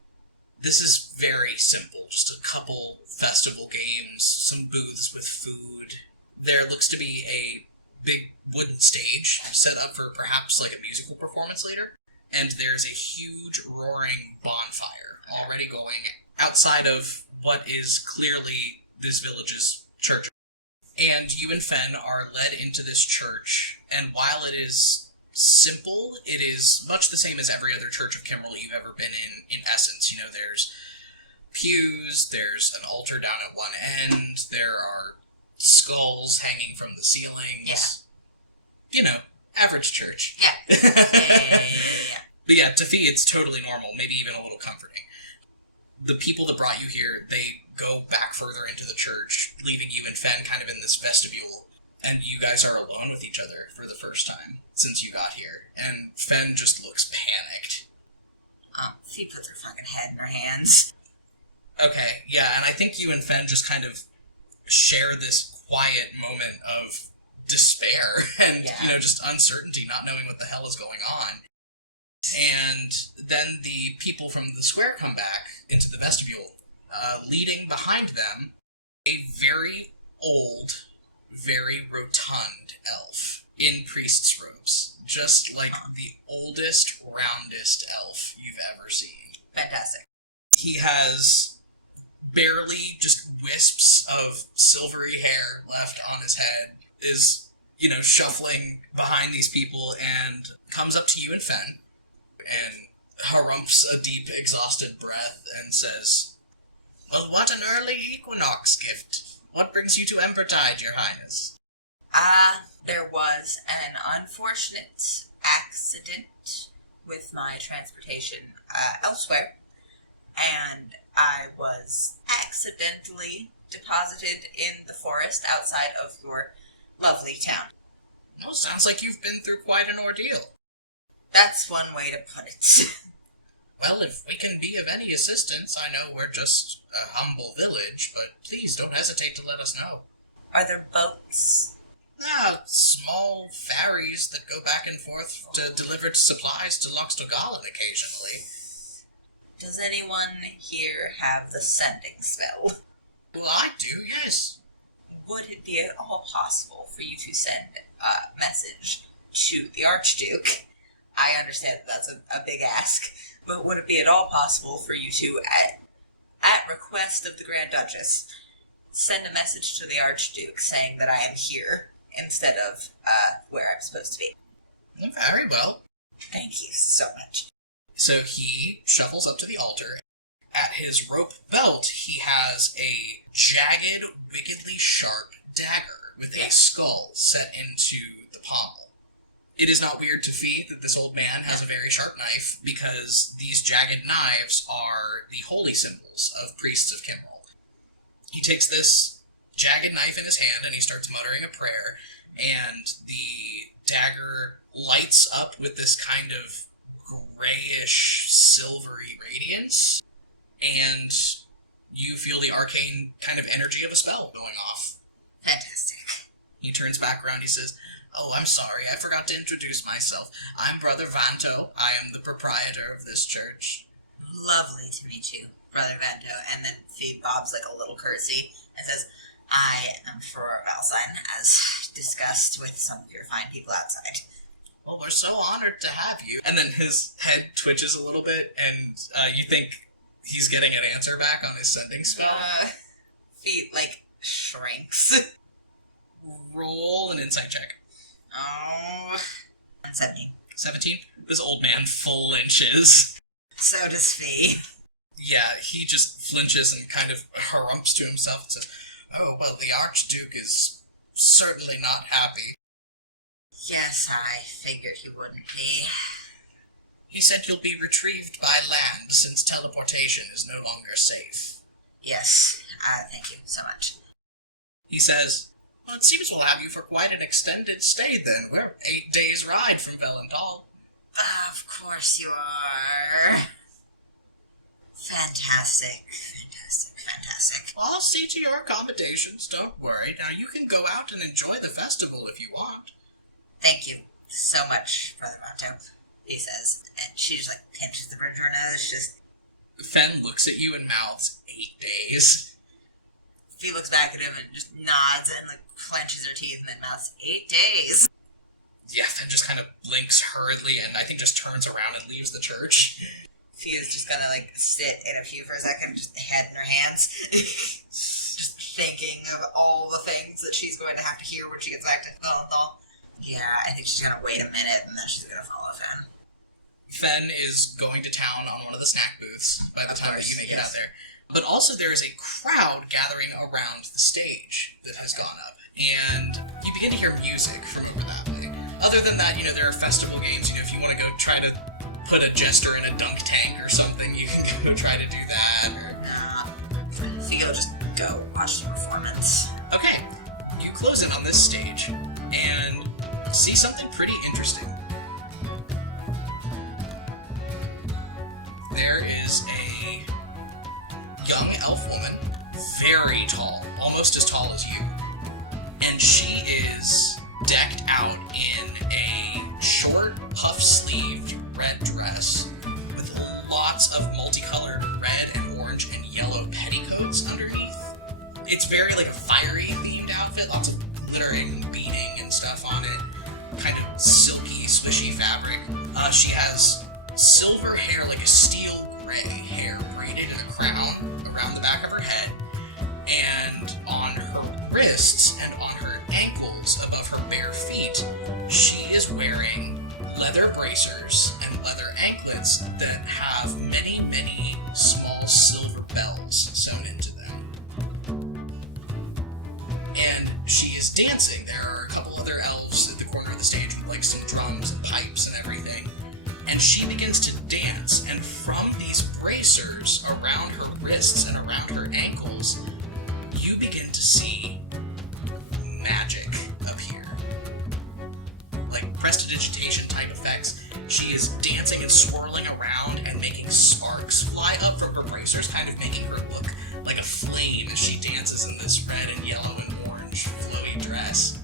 This is very simple, just a couple festival games, some booths with food. There looks to be a big wooden stage set up for perhaps like a musical performance later. And there's a huge roaring bonfire already going outside of what is clearly this village's church. And you and Fen are led into this church, and while it is simple, it is much the same as every other church of Kimmerl you've ever been in essence. There's pews, there's an altar down at one end, there are skulls hanging from the ceilings. average church. Yeah. Yeah. But yeah, to Fee, it's totally normal, maybe even a little comforting. The people that brought you here, they go back further into the church, leaving you and Fen kind of in this vestibule, and you guys are alone with each other for the first time since you got here, and Fen just looks panicked. Fee puts her fucking head in her hands. Okay, yeah, and I think you and Fen just kind of share this quiet moment of despair and, just uncertainty, not knowing what the hell is going on. And then the people from the square come back into the vestibule, leading behind them a very old, very rotund elf in priest's robes. Just like the oldest, roundest elf you've ever seen. Fantastic. He has barely just wisps of silvery hair left on his head, is, shuffling behind these people, and comes up to you and Fen, and harumphs a deep, exhausted breath, and says, "Well, what an early equinox gift. What brings you to Embertide, your highness?" There was an unfortunate accident with my transportation elsewhere, and I was accidentally deposited in the forest outside of your lovely town. Well, sounds like you've been through quite an ordeal. That's one way to put it. Well, if we can be of any assistance, I know we're just a humble village, but please don't hesitate to let us know. Are there boats? Small ferries that go back and forth to deliver supplies to Loxtogalan occasionally. Does anyone here have the sending spell? Well, I do, yes. Would it be at all possible for you to send a message to the Archduke? I understand that's a big ask, but would it be at all possible for you to, at request of the Grand Duchess, send a message to the Archduke saying that I am here instead of where I'm supposed to be? Very well. Thank you so much. So he shuffles up to the altar. At his rope belt, he has a jagged, wickedly sharp dagger with a skull set into the pommel. It is not weird to Fee that this old man has a very sharp knife, because these jagged knives are the holy symbols of priests of Kimrel. He takes this jagged knife in his hand and he starts muttering a prayer, and the dagger lights up with this kind of grayish, silvery radiance, and you feel the arcane kind of energy of a spell going off. Fantastic. He turns back around, he says, "Oh, I'm sorry, I forgot to introduce myself. I'm Brother Vanto. I am the proprietor of this church." Lovely to meet you, Brother Vanto. And then Fee bobs like a little curtsy and says, "I am Phirora Valsign, as discussed with some of your fine people outside." "Well, we're so honored to have you." And then his head twitches a little bit, and you think he's getting an answer back on his sending spell. Fee, shrinks. Roll an insight check. Oh. 17. This old man flinches. So does Fee. Yeah, he just flinches and kind of harumphs to himself and says, "Oh, well, the Archduke is certainly not happy." Yes, I figured he wouldn't be. "He said you'll be retrieved by land since teleportation is no longer safe." Yes, thank you so much. He says, "Well, it seems we'll have you for quite an extended stay then. We're 8 days' ride from Vellenthal." Of course you are. Fantastic. "Well, I'll see to your accommodations, don't worry. Now you can go out and enjoy the festival if you want." Thank you so much, Brother Monto, he says. And she just pinches the bridge of her nose, just... Fen looks at you and mouths, 8 days. Fee looks back at him and just nods and clenches her teeth and then mouths, 8 days. Yeah, Fen just kind of blinks hurriedly and I think just turns around and leaves the church. Fee is just gonna sit in a pew for a second, just head in her hands, just thinking of all the things that she's going to have to hear when she gets back to Vellenthal. Yeah, I think she's gonna wait a minute and then she's gonna follow Fen. Fen is going to town on one of the snack booths by the time that you make it out there. But also there is a crowd gathering around the stage that has gone up, and you begin to hear music from over that way. other than that, there are festival games. If you want to go try to put a jester in a dunk tank or something, you can go try to do that. Or... I think I'll just go watch the performance. Okay, you close in on this stage and see something pretty interesting. There is a young elf woman, very tall, almost as tall as you, and she is decked out in a short, puff-sleeved red dress with lots of multicolored red and orange and yellow petticoats underneath. It's very like a fiery themed outfit, lots of glittering, beading and stuff on it, kind of silky, swishy fabric. She has silver hair, like a steel gray hair, braided in a crown around the back of her head, and on her wrists and on her ankles above her bare feet, she is wearing leather bracers and leather anklets that have many, many small silver bells sewn into them. And she is dancing. There are a couple other elves at the corner of the stage with like some drums and pipes and everything. And she begins to dance, and from these bracers around her wrists and around her ankles, you begin to see magic appear. Like prestidigitation type effects. She is dancing and swirling around and making sparks fly up from her bracers, kind of making her look like a flame as she dances in this red and yellow and orange flowy dress.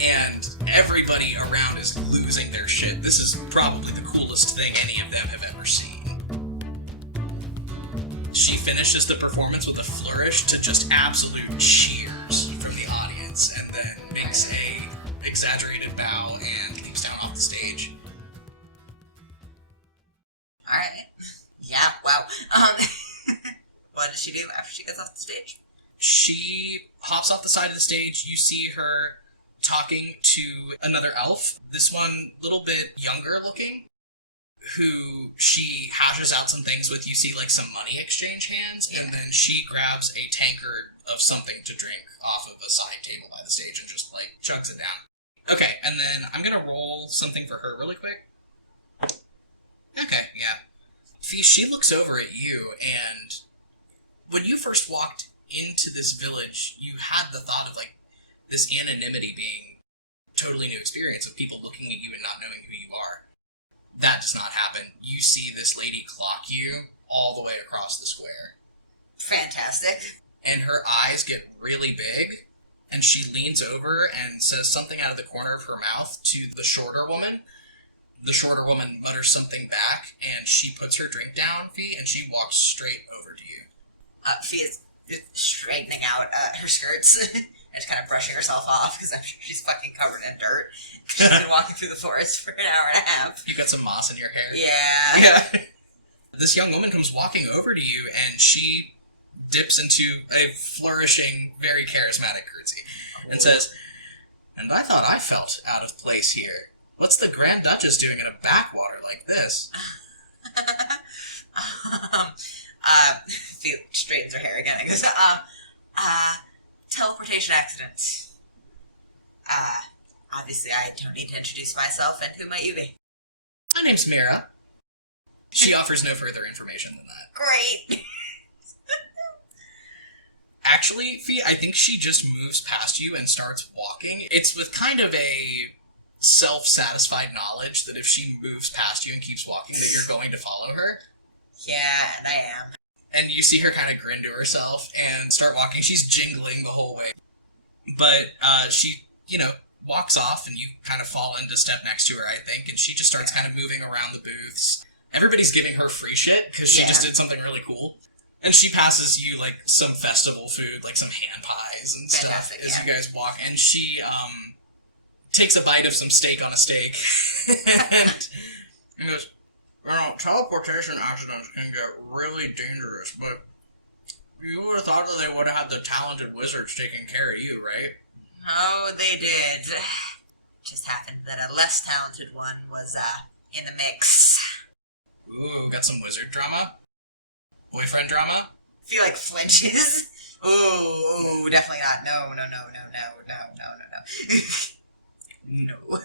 And everybody around is losing their shit. This is probably the coolest thing any of them have ever seen. She finishes the performance with a flourish to just absolute cheers from the audience, and then makes a exaggerated bow and leaps down off the stage. Alright. Yeah, wow. What does she do after she gets off the stage? She hops off the side of the stage. You see her talking to another elf, this one a little bit younger looking, who she hashes out some things with. You see like some money exchange hands, and then she grabs a tankard of something to drink off of a side table by the stage and just like chugs it down. Okay, and then I'm gonna roll something for her really quick. Okay, yeah. Fee, she looks over at you, and when you first walked into this village, you had the thought of like this anonymity being a totally new experience of people looking at you and not knowing who you are. That does not happen. You see this lady clock you all the way across the square. Fantastic. And her eyes get really big, and she leans over and says something out of the corner of her mouth to the shorter woman. The shorter woman mutters something back, and she puts her drink down, Fee, and she walks straight over to you. Fee is straightening out her skirts. And just kind of brushing herself off, because I'm sure she's fucking covered in dirt. She's been walking through the forest for an hour and a half. You got some moss in your hair. Yeah. This young woman comes walking over to you, and she dips into a flourishing, very charismatic curtsy, and says, "And I thought I felt out of place here. What's the Grand Duchess doing in a backwater like this?" Fee straightens her hair again and goes, teleportation accident. Obviously I don't need to introduce myself, and who might you be? My name's Mira. She offers no further information than that. Great. Actually, Fee, I think she just moves past you and starts walking. It's with kind of a self-satisfied knowledge that if she moves past you and keeps walking, that you're going to follow her. Yeah, and I am. And you see her kind of grin to herself and start walking. She's jingling the whole way. But she, walks off, and you kind of fall into step next to her, I think, and she just starts kind of moving around the booths. Everybody's giving her free shit, because she just did something really cool. And she passes you, like, some festival food, like some hand pies and stuff as you guys walk. And she takes a bite of some steak on a steak and goes, teleportation accidents can get really dangerous, but you would have thought that they would have had the talented wizards taking care of you, right? Oh, they did. Just happened that a less talented one was, in the mix. Ooh, got some wizard drama? Boyfriend drama? I feel like flinches. Ooh, definitely not. No. No.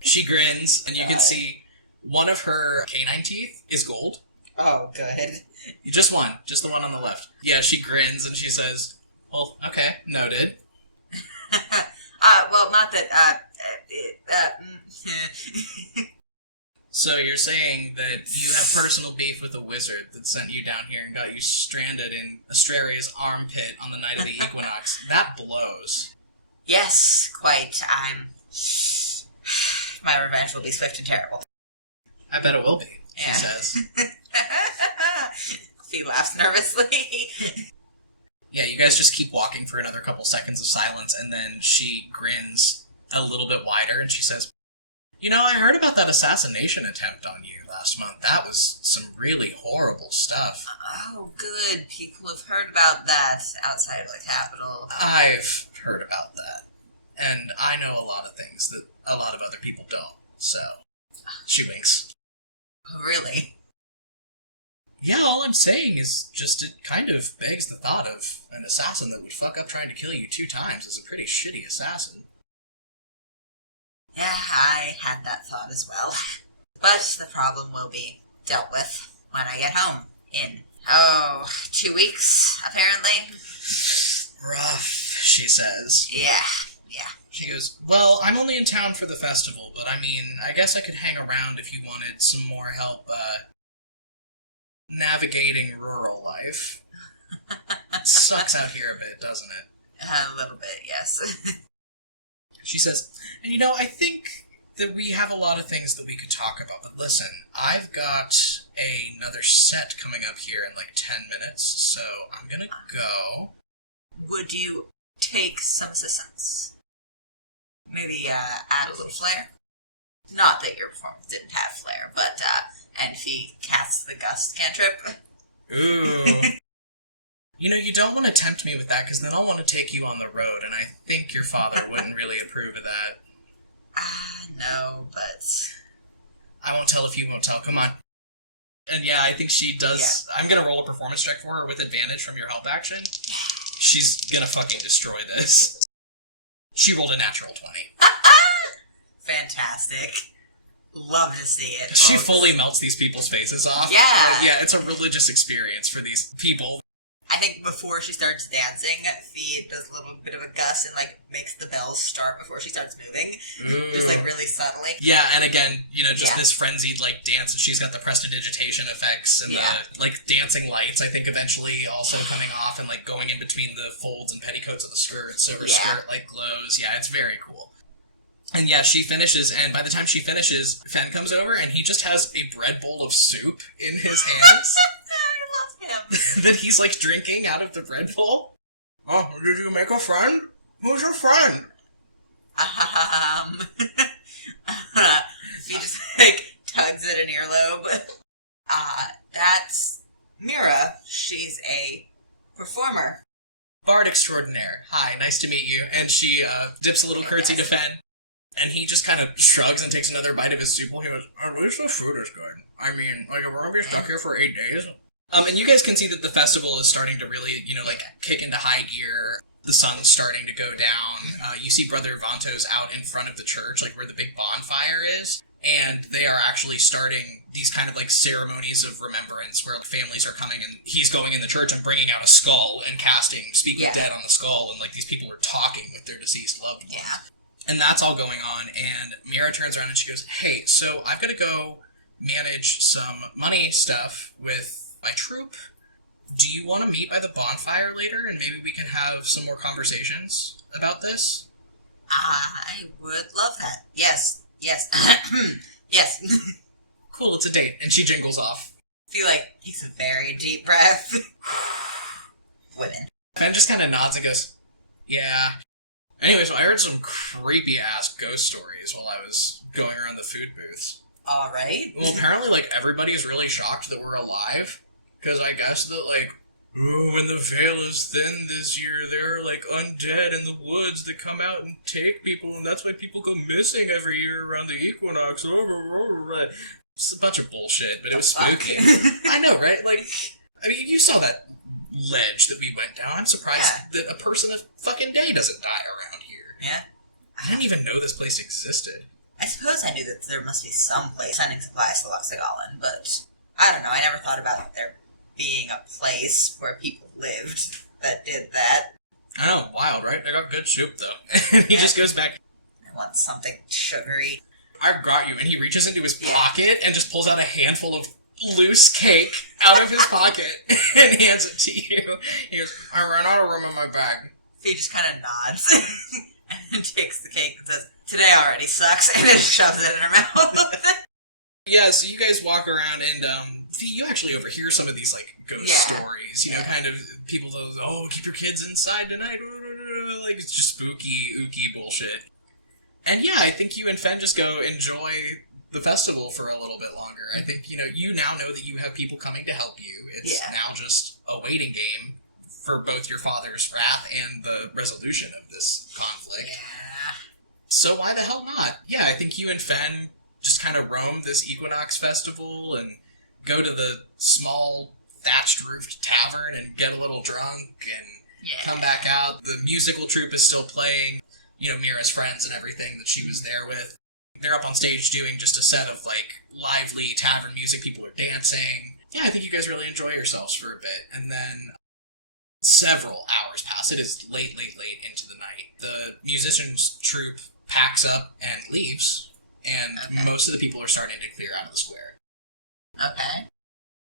She grins, and you can see one of her canine teeth is gold. Oh, good. Just one. Just the one on the left. Yeah, she grins, and she says, well, okay, noted. Well, not that, So you're saying that you have personal beef with a wizard that sent you down here and got you stranded in Astraria's armpit on the night of the equinox. That blows. Yes, quite. My revenge will be swift and terrible. I bet it will be, she Yeah. says. He laughs nervously. Yeah, you guys just keep walking for another couple seconds of silence, and then she grins a little bit wider, and she says, you know, I heard about that assassination attempt on you last month. That was some really horrible stuff. Oh, good. People have heard about that outside of the capital. I've heard about that. And I know a lot of things that a lot of other people don't, so... She winks. Oh, really? Yeah, all I'm saying is just it kind of begs the thought of an assassin that would fuck up trying to kill you 2 times as a pretty shitty assassin. Yeah, I had that thought as well. But the problem will be dealt with when I get home. In, 2 weeks, apparently. Rough, she says. Yeah. She goes, well, I'm only in town for the festival, but I mean, I guess I could hang around if you wanted some more help, navigating rural life. It sucks out here a bit, doesn't it? A little bit, yes. She says, and you know, I think that we have a lot of things that we could talk about, but listen, I've got another set coming up here in like 10 minutes, so I'm gonna go. Would you take some assistance? Maybe add a little flair? Not that your performance didn't have flair, but, and if he casts the gust cantrip. Ooh. You know, you don't want to tempt me with that, because then I'll want to take you on the road, and I think your father wouldn't really approve of that. No, but... I won't tell if you won't tell, come on. And yeah, I think she does... Yeah. I'm gonna roll a performance check for her with advantage from your help action. She's gonna fucking destroy this. She rolled a natural 20. Fantastic. Love to see it. She fully melts these people's faces off. Yeah. Yeah, it's a religious experience for these people. I think before she starts dancing, Fee does a little bit of a gust and, like, makes the bells start before she starts moving. Ooh. Just, like, really subtly. Yeah, and again, you know, just this frenzied, like, dance. She's got the prestidigitation effects and the, like, dancing lights, I think, eventually also coming off and, like, going in between the folds and petticoats of the skirt, so her skirt, like, glows. Yeah, it's very cool. And yeah, she finishes, and by the time she finishes, Fen comes over, and he just has a bread bowl of soup in his hands. I love him. That he's, like, drinking out of the bread bowl. Oh, did you make a friend? Who's your friend? He just, like, tugs at an earlobe. That's Mira. She's a performer. Bard extraordinaire. Hi, nice to meet you. And she dips a little curtsy to Fen. And he just kind of shrugs and takes another bite of his soup while he goes, at least the food is good. I mean, like, if we're gonna be stuck here for 8 days. And you guys can see that the festival is starting to really, you know, like, kick into high gear. The sun's starting to go down. You see Brother Vantos out in front of the church, like, where the big bonfire is. And they are actually starting these kind of, like, ceremonies of remembrance where families are coming and he's going in the church and bringing out a skull and casting Speak with Dead on the skull. And, like, these people are talking with their deceased loved ones. Yeah. And that's all going on, and Mira turns around and she goes, hey, so I've got to go manage some money stuff with my troupe. Do you want to meet by the bonfire later, and maybe we can have some more conversations about this? I would love that. Yes. Yes. Cool, it's a date, and she jingles off. I feel like he's a very deep breath. Women. Ben just kind of nods and goes, yeah. Anyway, so I heard some creepy-ass ghost stories while I was going around the food booths. Alright. Well, apparently, like, everybody's really shocked that we're alive. Because I guess that, like, when the veil is thin this year, there are, like, undead in the woods that come out and take people, and that's why people go missing every year around the equinox. It's a bunch of bullshit, but it was spooky. I know, right? Like, I mean, you saw that ledge that we went down. I'm surprised that a person a fucking day doesn't die around here. Yeah. I didn't even know this place existed. I suppose I knew that there must be some place sending supplies to Loxagolan, but I don't know, I never thought about there being a place where people lived that did that. I know, wild, right? They got good soup, though. And he just goes back. I want something sugary. I've got you. And he reaches into his pocket and just pulls out a handful of loose cake out of his pocket and hands it to you. He goes, I ran out of room in my bag. Fee just kind of nods and then takes the cake and says, today already sucks, and then shoves it in her mouth. Yeah, so you guys walk around and, Fee, you actually overhear some of these, like, ghost stories, you know, kind of people that, oh, keep your kids inside tonight, like, it's just spooky, ooky bullshit. And yeah, I think you and Fen just go enjoy the festival for a little bit longer. I think, you now know that you have people coming to help you. It's now just a waiting game for both your father's wrath and the resolution of this conflict. Yeah. So why the hell not? Yeah, I think you and Fen just kind of roam this Equinox festival and go to the small thatched-roofed tavern and get a little drunk and come back out. The musical troupe is still playing, Mira's friends and everything that she was there with. They're up on stage doing just a set of, like, lively tavern music. People are dancing. Yeah, I think you guys really enjoy yourselves for a bit. And then several hours pass. It is late into the night. The musicians' troupe packs up and leaves. And most of the people are starting to clear out of the square. Okay.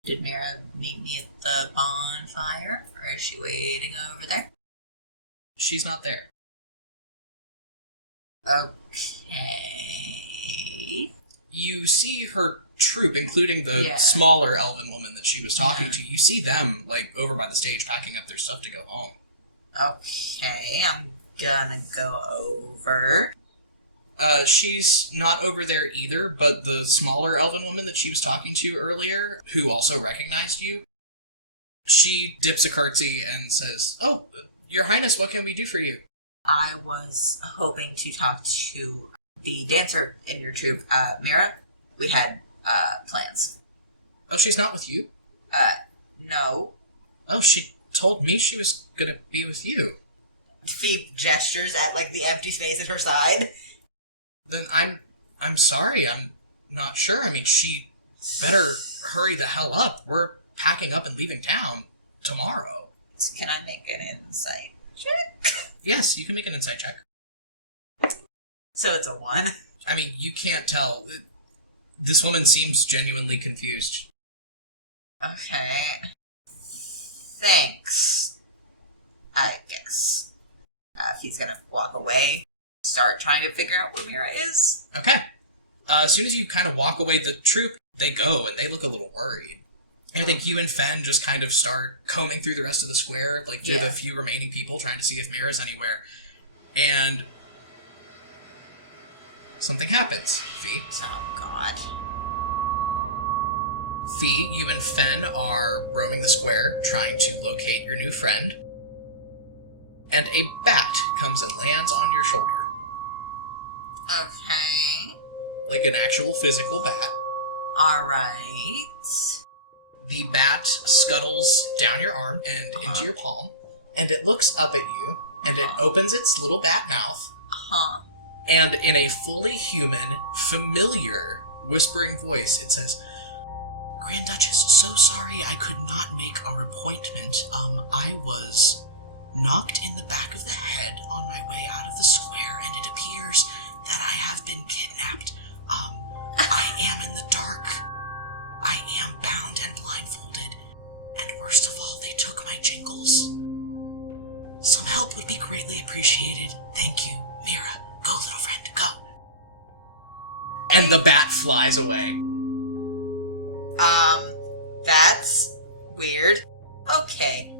Did Mira meet me at the bonfire? Or is she waiting over there? She's not there. Okay. You see her troupe, including the smaller elven woman that she was talking to. You see them, like, over by the stage packing up their stuff to go home. Okay, I'm gonna go over. She's not over there either, but the smaller elven woman that she was talking to earlier, who also recognized you, she dips a curtsy and says, "Oh, Your Highness, what can we do for you?" I was hoping to talk to the dancer in your troupe, Mira. We had, plans. Oh, she's not with you? No. Oh, she told me she was gonna be with you. Fee gestures at, like, the empty space at her side. Then I'm sorry, I'm not sure. I mean, she better hurry the hell up. We're packing up and leaving town tomorrow. So can I make an insight check? Yes, you can make an insight check. So it's a 1. I mean, you can't tell. This woman seems genuinely confused. Okay. Thanks. I guess. If he's gonna walk away, start trying to figure out where Mira is. Okay. As soon as you kind of walk away, the troupe, they go, and they look a little worried. I think you and Fen just kind of start combing through the rest of the square, like, to the few remaining people, trying to see if Mira's anywhere. And something happens. Fee. Oh, God. Fee, you and Fen are roaming the square, trying to locate your new friend. And a bat comes and lands on your shoulder. Okay. Like an actual physical bat. Alright. The bat scuttles down your arm and into your palm, and it looks up at you, and it opens its little bat mouth. And in a fully human, familiar, whispering voice, it says, "Grand Duchess, so sorry I could not make our appointment. I was knocked in the back of the head on my way out of the square, and it appears that I have been kidnapped. I am in the dark. I am bound and blindfolded. And worst of all, they took my jingles. Some help would be greatly appreciated. Thank you, Mira. Go, little friend, go." And the bat flies away. That's weird. Okay.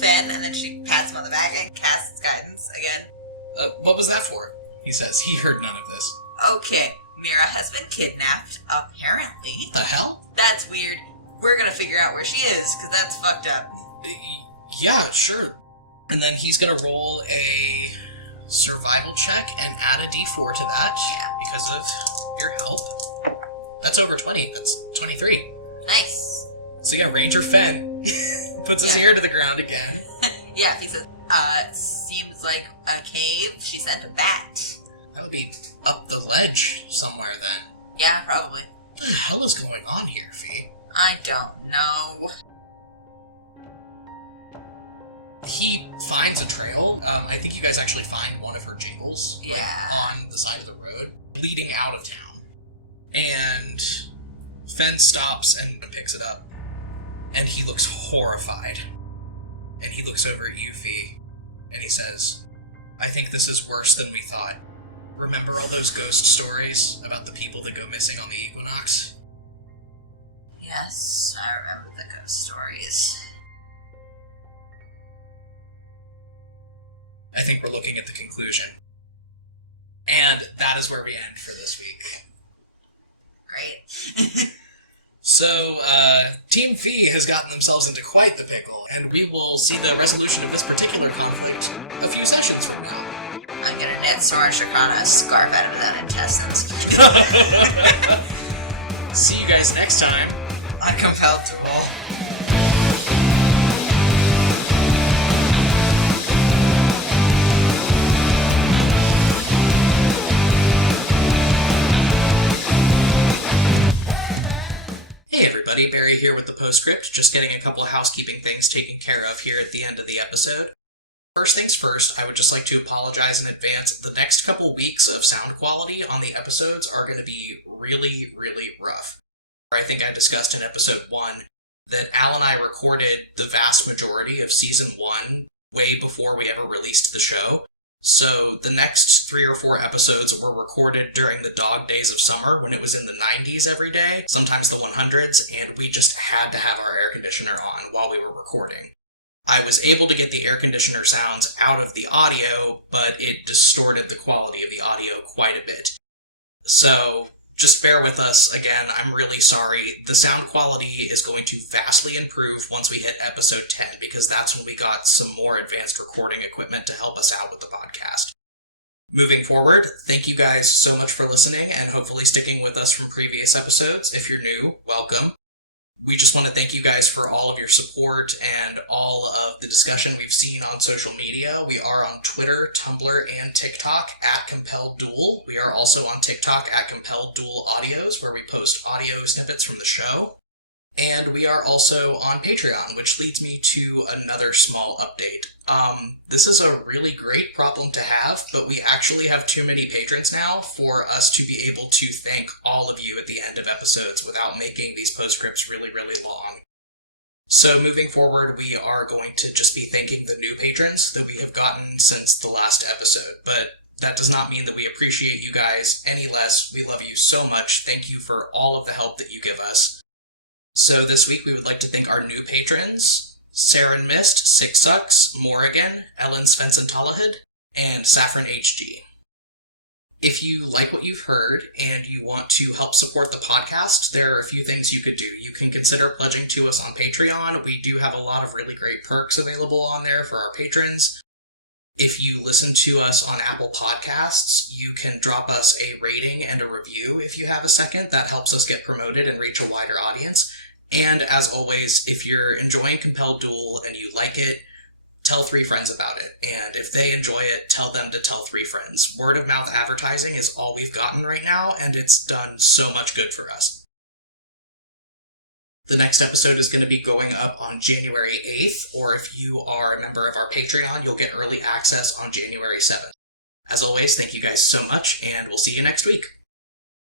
Fen, and then she pats him on the back and casts guidance again. What was that for? He says. He heard none of this. Okay. Mira has been kidnapped, apparently. What the hell? That's weird. We're gonna figure out where she is, because that's fucked up. Yeah, sure. And then he's gonna roll a survival check and add a d4 to that because of your help. That's over 20. That's 23. Nice. So yeah, Ranger Fen puts his ear to the ground again. Yeah, he says, seems like a cave. She said a bat. That would be up the ledge somewhere then. Yeah, probably. What the hell is going on here, Fee? I don't know. He finds a trail. I think you guys actually find one of her jingles on the side of the road, leading out of town. And Fen stops and picks it up. And he looks horrified. And he looks over at you, Fee, and he says, I think this is worse than we thought. Remember all those ghost stories about the people that go missing on the equinox? Yes, I remember the ghost stories. I think we're looking at the conclusion. And that is where we end for this week. Great. So, Team Fee has gotten themselves into quite the pickle, and we will see the resolution of this particular conflict a few sessions from now. I'm gonna knit Soren Shakrana's scarf out of that intestines. See you guys next time on Compelled Duel. Barry here with the postscript, just getting a couple of housekeeping things taken care of here at the end of the episode. First things first, I would just like to apologize in advance. The next couple weeks of sound quality on the episodes are going to be really, really rough. I think I discussed in episode 1 that Al and I recorded the vast majority of season 1 way before we ever released the show. So the next 3 or 4 episodes were recorded during the dog days of summer when it was in the 90s every day, sometimes the 100s, and we just had to have our air conditioner on while we were recording. I was able to get the air conditioner sounds out of the audio, but it distorted the quality of the audio quite a bit. So just bear with us. Again, I'm really sorry. The sound quality is going to vastly improve once we hit episode 10, because that's when we got some more advanced recording equipment to help us out with the podcast. Moving forward, thank you guys so much for listening and hopefully sticking with us from previous episodes. If you're new, welcome. We just want to thank you guys for all of your support and all of the discussion we've seen on social media. We are on Twitter, Tumblr, and TikTok at Compelled Duel. We are also on TikTok at Compelled Duel Audios, where we post audio snippets from the show. And we are also on Patreon, which leads me to another small update. This is a really great problem to have, but we actually have too many patrons now for us to be able to thank all of you at the end of episodes without making these postscripts really, really long. So moving forward, we are going to just be thanking the new patrons that we have gotten since the last episode, but that does not mean that we appreciate you guys any less. We love you so much. Thank you for all of the help that you give us. So this week we would like to thank our new patrons, Saren Mist, Six Sucks, Morrigan, Ellen Svensson Tallahid, and Saffron HG. If you like what you've heard and you want to help support the podcast, there are a few things you could do. You can consider pledging to us on Patreon. We do have a lot of really great perks available on there for our patrons. If you listen to us on Apple Podcasts, you can drop us a rating and a review if you have a second. That helps us get promoted and reach a wider audience. And as always, if you're enjoying Compelled Duel and you like it, tell 3 friends about it. And if they enjoy it, tell them to tell 3 friends. Word of mouth advertising is all we've gotten right now, and it's done so much good for us. The next episode is going to be going up on January 8th, or if you are a member of our Patreon, you'll get early access on January 7th. As always, thank you guys so much, and we'll see you next week.